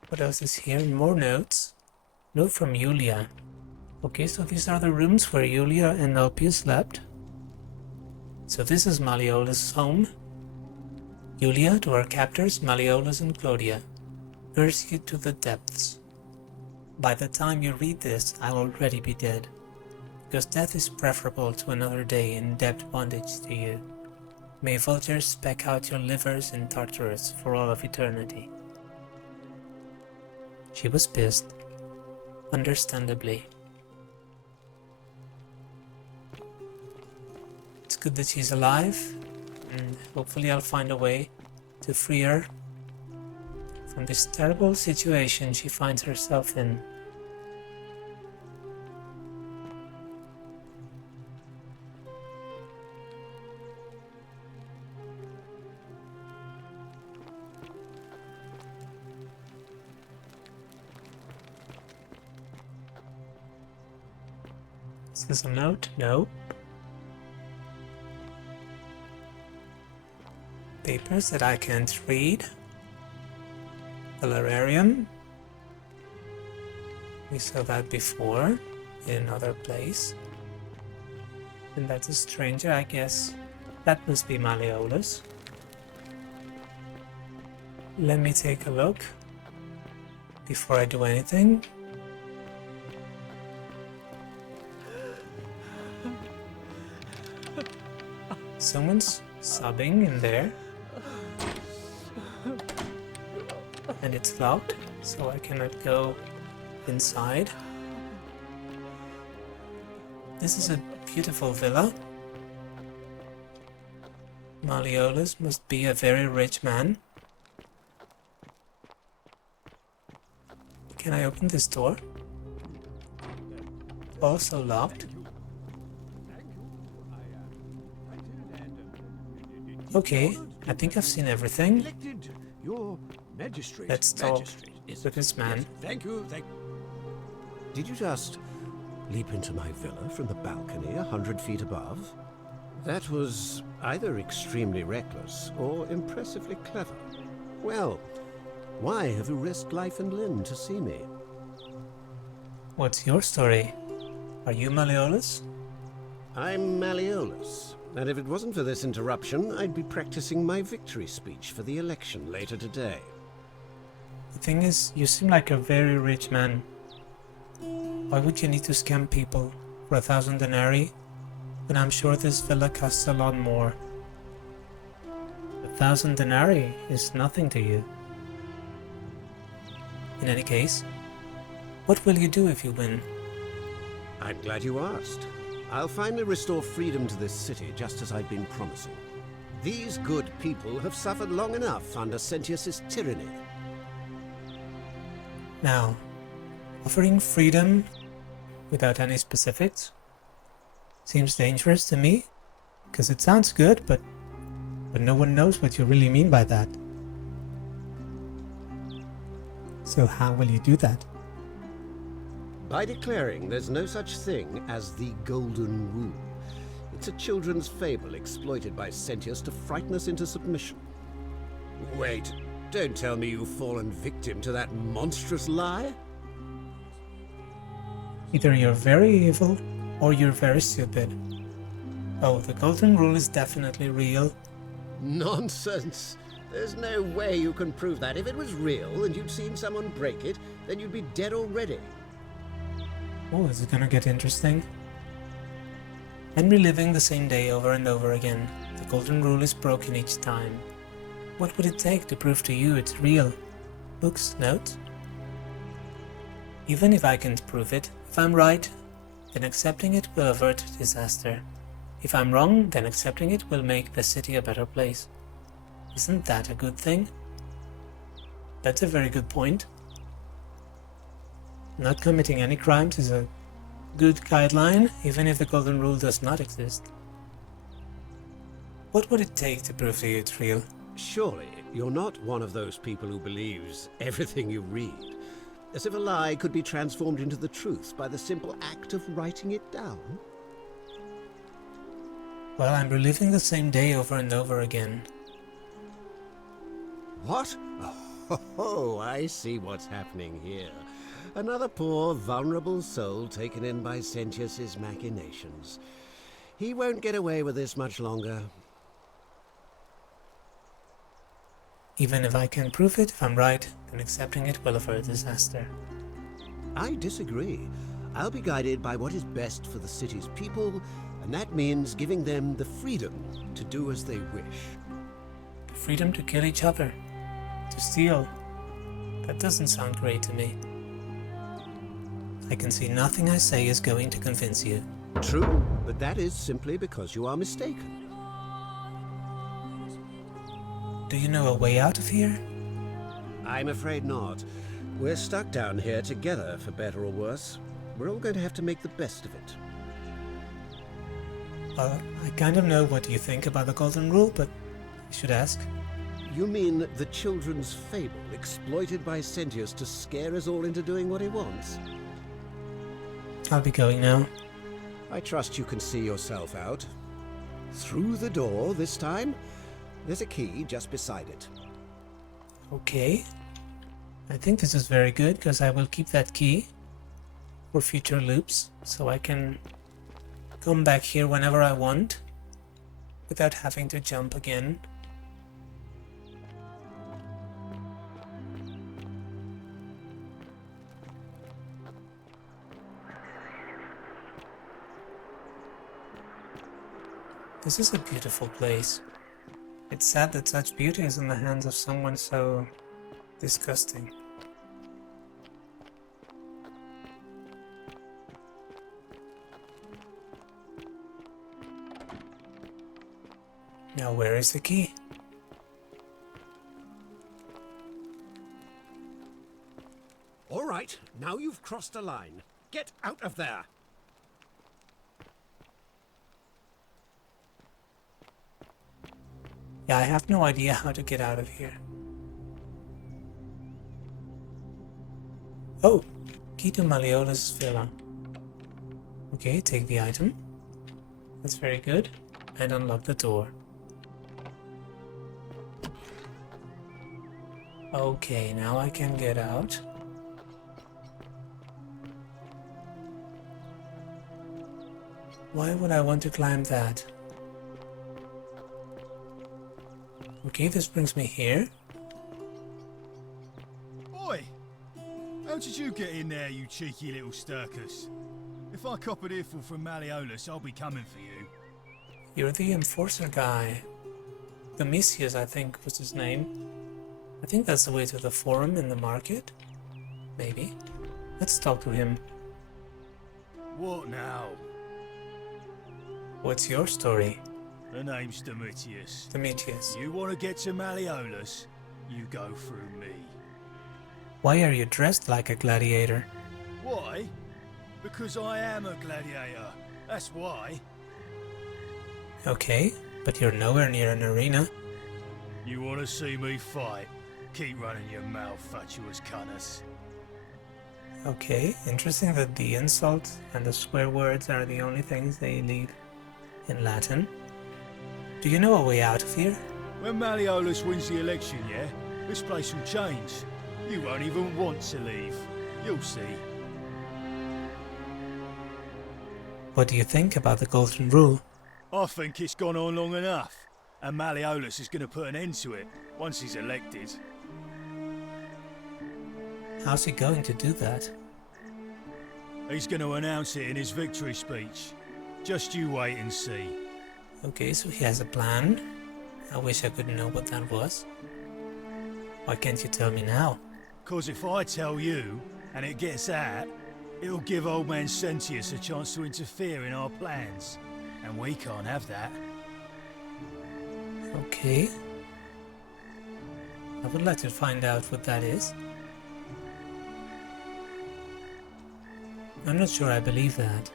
What else is here? More notes. Note from Julia. Okay, so these are the rooms where Julia and Ulpius slept. So this is Malleolus' home. Julia to our captors, Malleolus and Claudia. Curse you to the depths. By the time you read this, I'll already be dead. because death is preferable to another day in debt bondage to you. May vultures speck out your livers in Tartarus for all of eternity. She was pissed, understandably. It's good that she's alive, and hopefully I'll find a way to free her from this terrible situation she finds herself in. Is this a note? No. Papers that I can't read. Galerium. We saw that before in another place. And that's a stranger, I guess. That must be Malleolus. Let me take a look before I do anything. Someone's sobbing in there. And it's locked, so I cannot go inside. This is a beautiful villa. Malleolus must be a very rich man. Can I open this door? Also locked. Okay, I think I've seen everything. Your magistrate. Let's talk with this man. Thank you. Did you just leap into my villa from the balcony 100 feet above? That was either extremely reckless or impressively clever. Well, why have you risked life and limb to see me? What's your story? Are you Malleolus? I'm Malleolus, and if it wasn't for this interruption, I'd be practicing my victory speech for the election later today. The thing is, you seem like a very rich man. Why would you need to scam people for 1,000 denarii when I'm sure this villa costs a lot more? 1,000 denarii is nothing to you. In any case, what will you do if you win? I'm glad you asked. I'll finally restore freedom to this city, just as I've been promising. These good people have suffered long enough under Sentius's tyranny. Now, offering freedom without any specifics seems dangerous to me, because it sounds good, but no one knows what you really mean by that. So how will you do that? By declaring there's no such thing as the Golden Rule. It's a children's fable exploited by Sentius to frighten us into submission. Wait, don't tell me you've fallen victim to that monstrous lie? Either you're very evil, or you're very stupid. Oh, the Golden Rule is definitely real. Nonsense! There's no way you can prove that. If it was real and you'd seen someone break it, then you'd be dead already. Oh, is it gonna get interesting? I'm reliving the same day over and over again. The Golden Rule is broken each time. What would it take to prove to you it's real? Books, notes? Even if I can't prove it, if I'm right, then accepting it will avert disaster. If I'm wrong, then accepting it will make the city a better place. Isn't that a good thing? That's a very good point. Not committing any crimes is a good guideline, even if the Golden Rule does not exist. What would it take to prove to you it's real? Surely, you're not one of those people who believes everything you read. As if a lie could be transformed into the truth by the simple act of writing it down. Well, I'm reliving the same day over and over again. What? Oh, I see what's happening here. Another poor, vulnerable soul taken in by Sentius's machinations. He won't get away with this much longer. Even if I can prove it, if I'm right, then accepting it will avert disaster. I disagree. I'll be guided by what is best for the city's people, and that means giving them the freedom to do as they wish. The freedom to kill each other, to steal. That doesn't sound great to me. I can see nothing I say is going to convince you. True, but that is simply because you are mistaken. Do you know a way out of here? I'm afraid not. We're stuck down here together, for better or worse. We're all going to have to make the best of it. Well, I kind of know what you think about the Golden Rule, but I should ask. You mean the children's fable exploited by Sentius to scare us all into doing what he wants? I'll be going now. I trust you can see yourself out. Through the door this time. There's a key just beside it. Okay. I think this is very good, because I will keep that key for future loops, so I can come back here whenever I want without having to jump again. This is a beautiful place. It's sad that such beauty is in the hands of someone so disgusting. Now where is the key? All right, now you've crossed a line. Get out of there! Yeah, I have no idea how to get out of here. Oh, key to Malleolus' villa. Okay, take the item. That's very good. And unlock the door. Okay, now I can get out. Why would I want to climb that? Okay, this brings me here. Oi! How did you get in there, you cheeky little Sturkus? If I cop an earful from Malleolus, I'll be coming for you. You're the enforcer guy. Domitius, I think, was his name. I think that's the way to the forum in the market. Maybe. Let's talk to him. What now? What's your story? The name's Domitius. Domitius. You want to get to Malleolus? You go through me. Why are you dressed like a gladiator? Why? Because I am a gladiator. That's why. Okay, but you're nowhere near an arena. You want to see me fight? Keep running your mouth, fatuous cunners. Okay, interesting that the insult and the swear words are the only things they leave in Latin. Do you know a way out of here? When Malleolus wins the election, yeah? This place will change. You won't even want to leave. You'll see. What do you think about the Golden Rule? I think it's gone on long enough. And Malleolus is going to put an end to it once he's elected. How's he going to do that? He's going to announce it in his victory speech. Just you wait and see. Okay, so he has a plan. I wish I could know what that was. Why can't you tell me now? 'Cause if I tell you, and it gets out, it'll give old man Sentius a chance to interfere in our plans. And we can't have that. Okay. I would like to find out what that is. I'm not sure I believe that.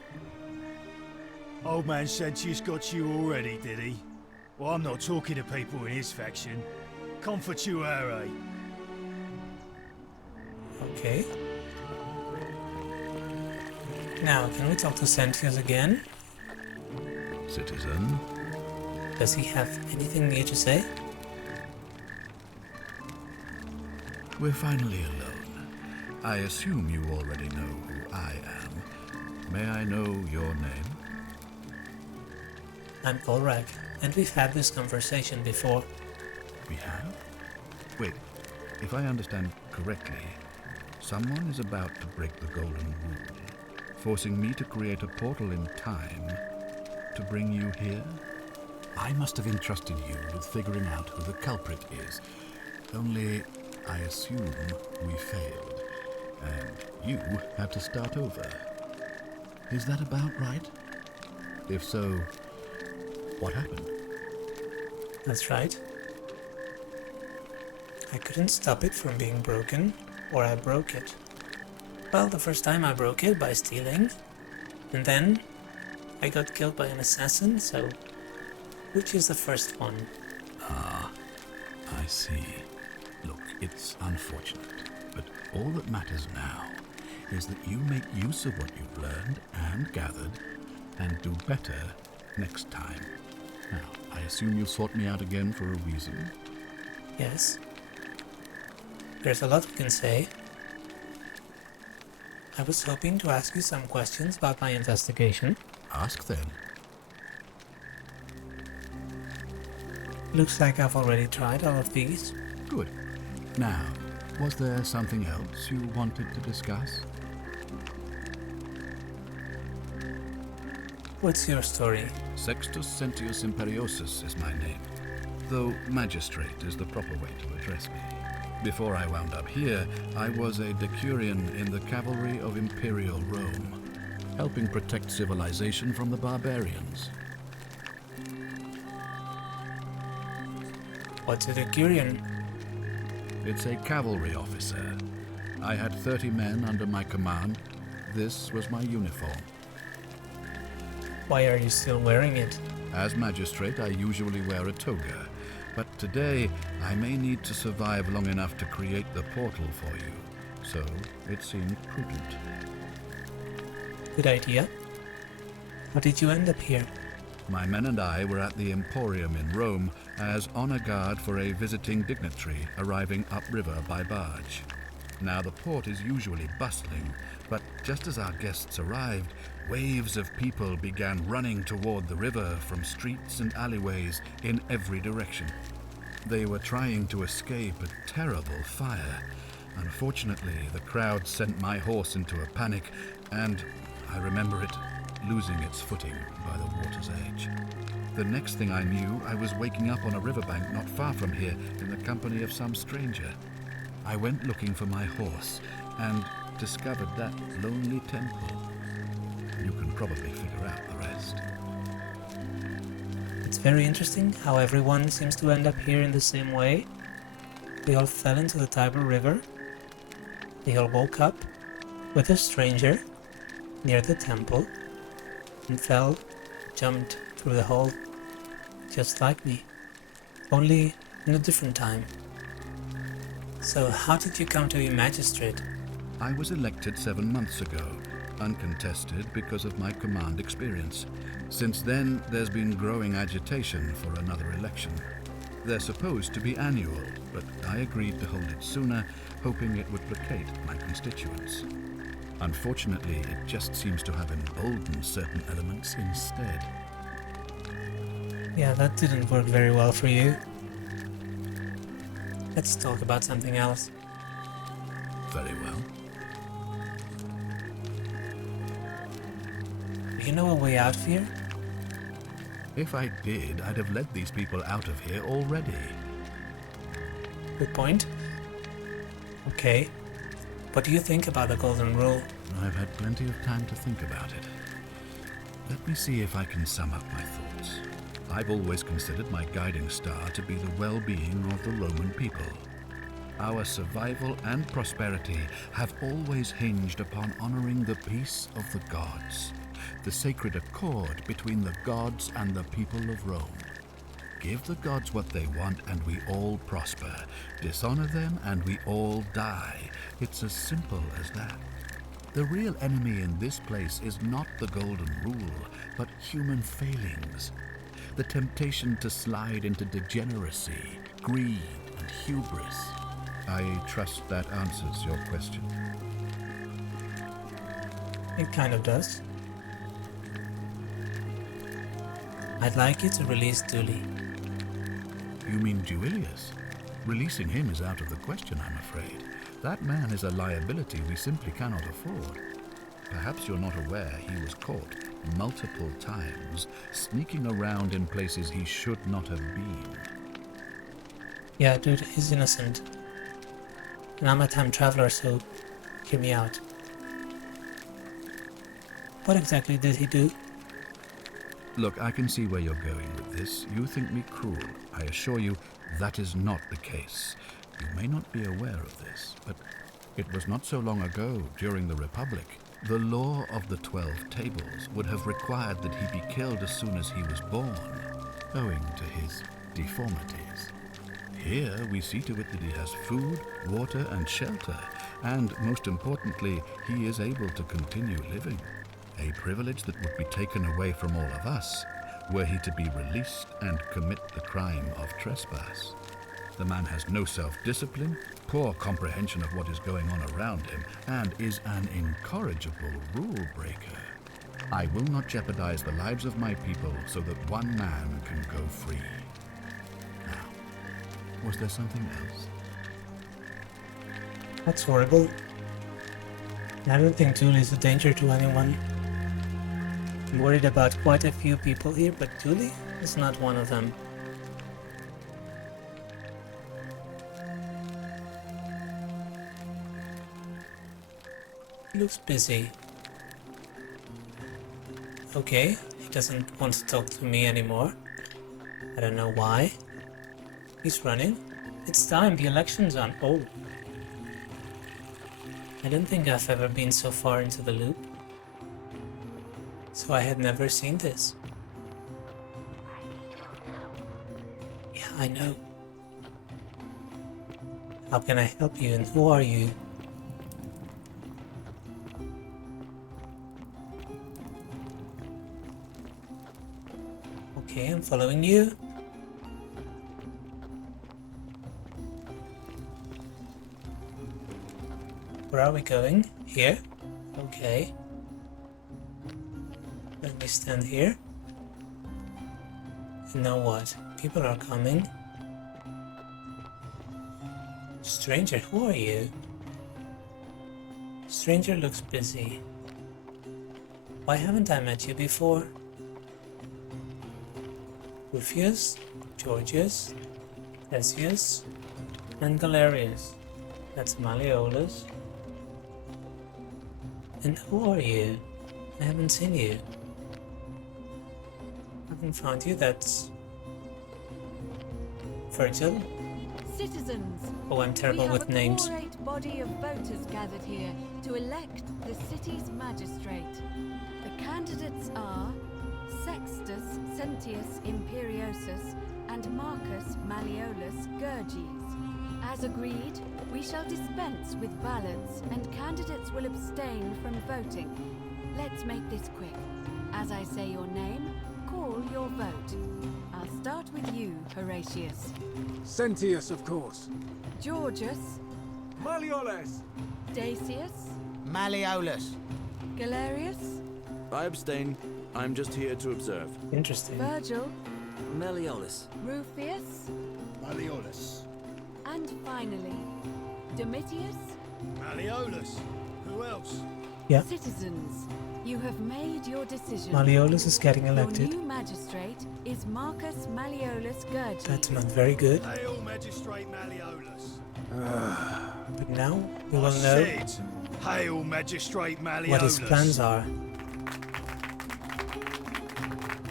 Old man Sentius got you already, did he? Well, I'm not talking to people in his faction. Confituare. Okay. Now, can we talk to Sentius again? Citizen? Does he have anything new to say? We're finally alone. I assume you already know who I am. May I know your name? I'm Ulrich, and we've had this conversation before. We have? Wait, if I understand correctly, someone is about to break the Golden Rule. forcing me to create a portal in time to bring you here? I must have entrusted you with figuring out who the culprit is. Only, I assume we failed, and you had to start over. Is that about right? If so, what happened? That's right. I couldn't stop it from being broken, or I broke it. Well, the first time I broke it by stealing, and then I got killed by an assassin, so which is the first one? Ah, I see. Look, it's unfortunate, but all that matters now is that you make use of what you've learned and gathered and do better next time. Now, I assume you sought me out again for a reason? Yes. There's a lot we can say. I was hoping to ask you some questions about my investigation. Ask then. Looks like I've already tried all of these. Good. Now, was there something else you wanted to discuss? What's your story? Sextus Sentius Imperiosus is my name, though magistrate is the proper way to address me. Before I wound up here, I was a decurion in the cavalry of Imperial Rome, helping protect civilization from the barbarians. What's a decurion? It's a cavalry officer. I had 30 men under my command. This was my uniform. Why are you still wearing it? As magistrate, I usually wear a toga, but today I may need to survive long enough to create the portal for you, so it seemed prudent. Good idea. How did you end up here? My men and I were at the Emporium in Rome as honor guard for a visiting dignitary arriving upriver by barge. Now the port is usually bustling, but just as our guests arrived, waves of people began running toward the river from streets and alleyways in every direction. They were trying to escape a terrible fire. Unfortunately, the crowd sent my horse into a panic, and I remember it losing its footing by the water's edge. The next thing I knew, I was waking up on a riverbank not far from here in the company of some stranger. I went looking for my horse and discovered that lonely temple. You can probably figure out the rest. It's very interesting how everyone seems to end up here in the same way. They all fell into the Tiber River. They all woke up with a stranger near the temple and fell, jumped through the hole, just like me, only in a different time. So how did you come to be magistrate? I was elected 7 months ago, uncontested because of my command experience. Since then, there's been growing agitation for another election. They're supposed to be annual, but I agreed to hold it sooner, hoping it would placate my constituents. Unfortunately, it just seems to have emboldened certain elements instead. Yeah, that didn't work very well for you. Let's talk about something else. Very well. Do you know a way out of here? If I did, I'd have led these people out of here already. Good point. Okay. What do you think about the Golden Rule? I've had plenty of time to think about it. Let me see if I can sum up my thoughts. I've always considered my guiding star to be the well-being of the Roman people. Our survival and prosperity have always hinged upon honoring the peace of the gods, the sacred accord between the gods and the people of Rome. Give the gods what they want and we all prosper. Dishonor them and we all die. It's as simple as that. The real enemy in this place is not the Golden Rule, but human failings. The temptation to slide into degeneracy, greed, and hubris. I trust that answers your question. It kind of does. I'd like you to release Dooley. You mean Duilius? Releasing him is out of the question, I'm afraid. That man is a liability we simply cannot afford. Perhaps you're not aware he was caught multiple times, sneaking around in places he should not have been. Yeah, dude, he's innocent. And I'm a time traveler, so hear me out. What exactly did he do? Look, I can see where you're going with this. You think me cruel. I assure you that is not the case. You may not be aware of this, but it was not so long ago, during the Republic, the law of the 12 Tables would have required that he be killed as soon as he was born, owing to his deformities. Here we see to it that he has food, water, and shelter, and most importantly, he is able to continue living. A privilege that would be taken away from all of us were he to be released and commit the crime of trespass. The man has no self-discipline, poor comprehension of what is going on around him, and is an incorrigible rule breaker. I will not jeopardize the lives of my people so that one man can go free. Now, was there something else? That's horrible. I don't think Julie is a danger to anyone. I'm worried about quite a few people here, but Julie is not one of them. He looks busy. Okay, he doesn't want to talk to me anymore. I don't know why. He's running. It's time, the election's on. Oh. I don't think I've ever been so far into the loop. So I had never seen this. Yeah, I know. How can I help you and who are you? Okay, I'm following you. Where are we going? Here? Okay. Let me stand here. And now what? People are coming. Stranger, who are you? Stranger looks busy. Why haven't I met you before? Rufius, Georgius, Sentius, and Galerius. That's Malleolus. And who are you? I haven't seen you. I haven't found you. That's Virgil. Citizens, Oh, I'm terrible with names. We have a quorate body of voters gathered here to elect the city's magistrate. The candidates are Sextus Sentius Imperiosus and Marcus Malleolus Gurges. As agreed, we shall dispense with ballots and candidates will abstain from voting. Let's make this quick. As I say your name, call your vote. I'll start with you, Horatius. Sentius, of course. Georgius. Malleolus. Decius. Malleolus. Galerius. I abstain. I'm just here to observe. Interesting. Virgil. Malleolus. Rufius. Malleolus. And finally, Domitius. Malleolus. Who else? Yeah. Citizens, you have made your decision. Malleolus is getting elected. Your new magistrate is Marcus Malleolus Gurges. That's not very good. Hail, Magistrate Malleolus. But now we will know Hail, Magistrate Malleolus. what his plans are.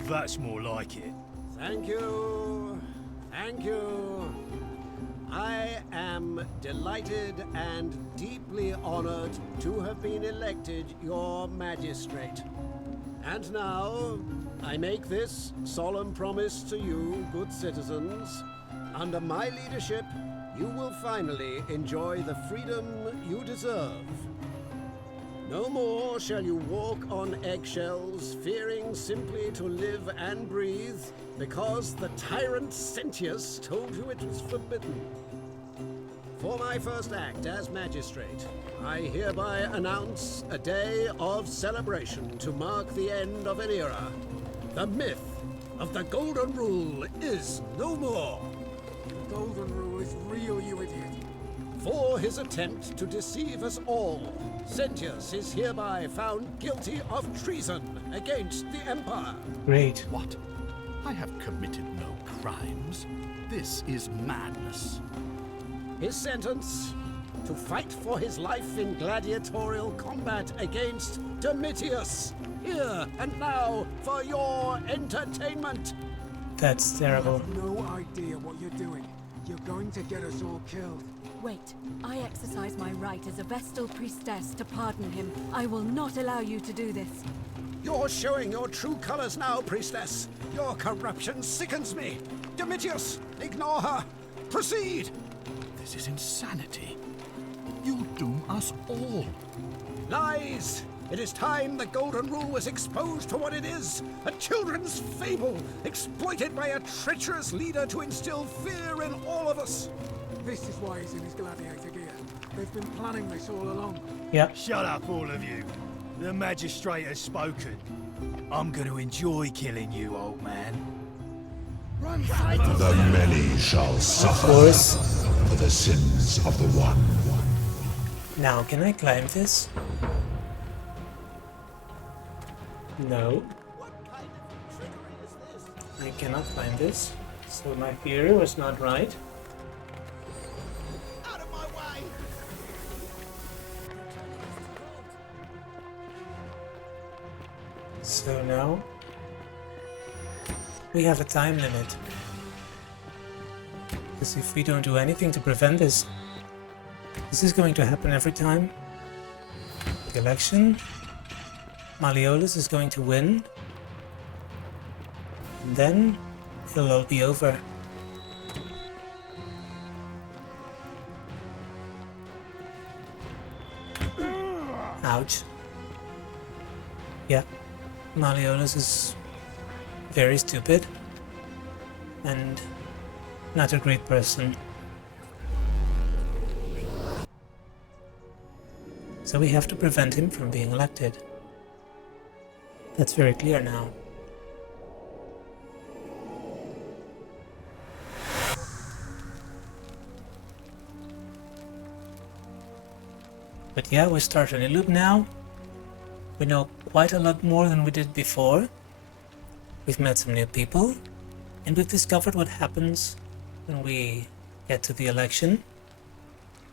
That's more like it. Thank you. Thank you. I am delighted and deeply honored to have been elected your magistrate. And now, I make this solemn promise to you, good citizens. Under my leadership, you will finally enjoy the freedom you deserve. No more shall you walk on eggshells, fearing simply to live and breathe, because the tyrant Sentius told you it was forbidden. For my first act as magistrate, I hereby announce a day of celebration to mark the end of an era. The myth of the Golden Rule is no more. The Golden Rule is real, you idiot. For his attempt to deceive us all, Sentius is hereby found guilty of treason against the Empire. Great. What? I have committed no crimes. This is madness. His sentence: to fight for his life in gladiatorial combat against Domitius. Here and now for your entertainment. That's terrible. You have no idea what you're doing. You're going to get us all killed. Wait, I exercise my right as a Vestal priestess to pardon him. I will not allow you to do this. You're showing your true colors now, priestess. Your corruption sickens me. Domitius, ignore her. Proceed. This is insanity. You'll doom us all. Lies! It is time the Golden Rule was exposed for what it is. A children's fable, exploited by a treacherous leader to instill fear in all of us. This is why he's in his gladiator gear. They've been planning this all along. Yep. Shut up, all of you. The magistrate has spoken. I'm going to enjoy killing you, old man. The many shall suffer course. for the sins of the one. Now, can I climb this? No. I cannot climb this. So my theory was not right. So now we have a time limit. Because if we don't do anything to prevent this, this is going to happen every time. The election, Malleolus is going to win, and then it'll all be over. Ouch. Yeah. Malleolus is very stupid and not a great person. So we have to prevent him from being elected. That's very clear now. But yeah, we start a new loop now. We know quite a lot more than we did before. We've met some new people, and we've discovered what happens when we get to the election.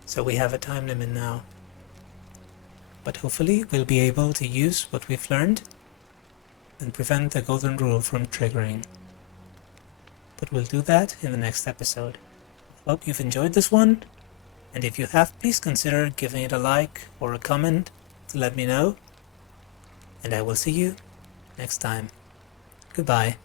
So we have a time limit now. But hopefully we'll be able to use what we've learned and prevent the Golden Rule from triggering. But we'll do that in the next episode. Hope you've enjoyed this one, and if you have, please consider giving it a like or a comment to let me know. And I will see you next time. Goodbye.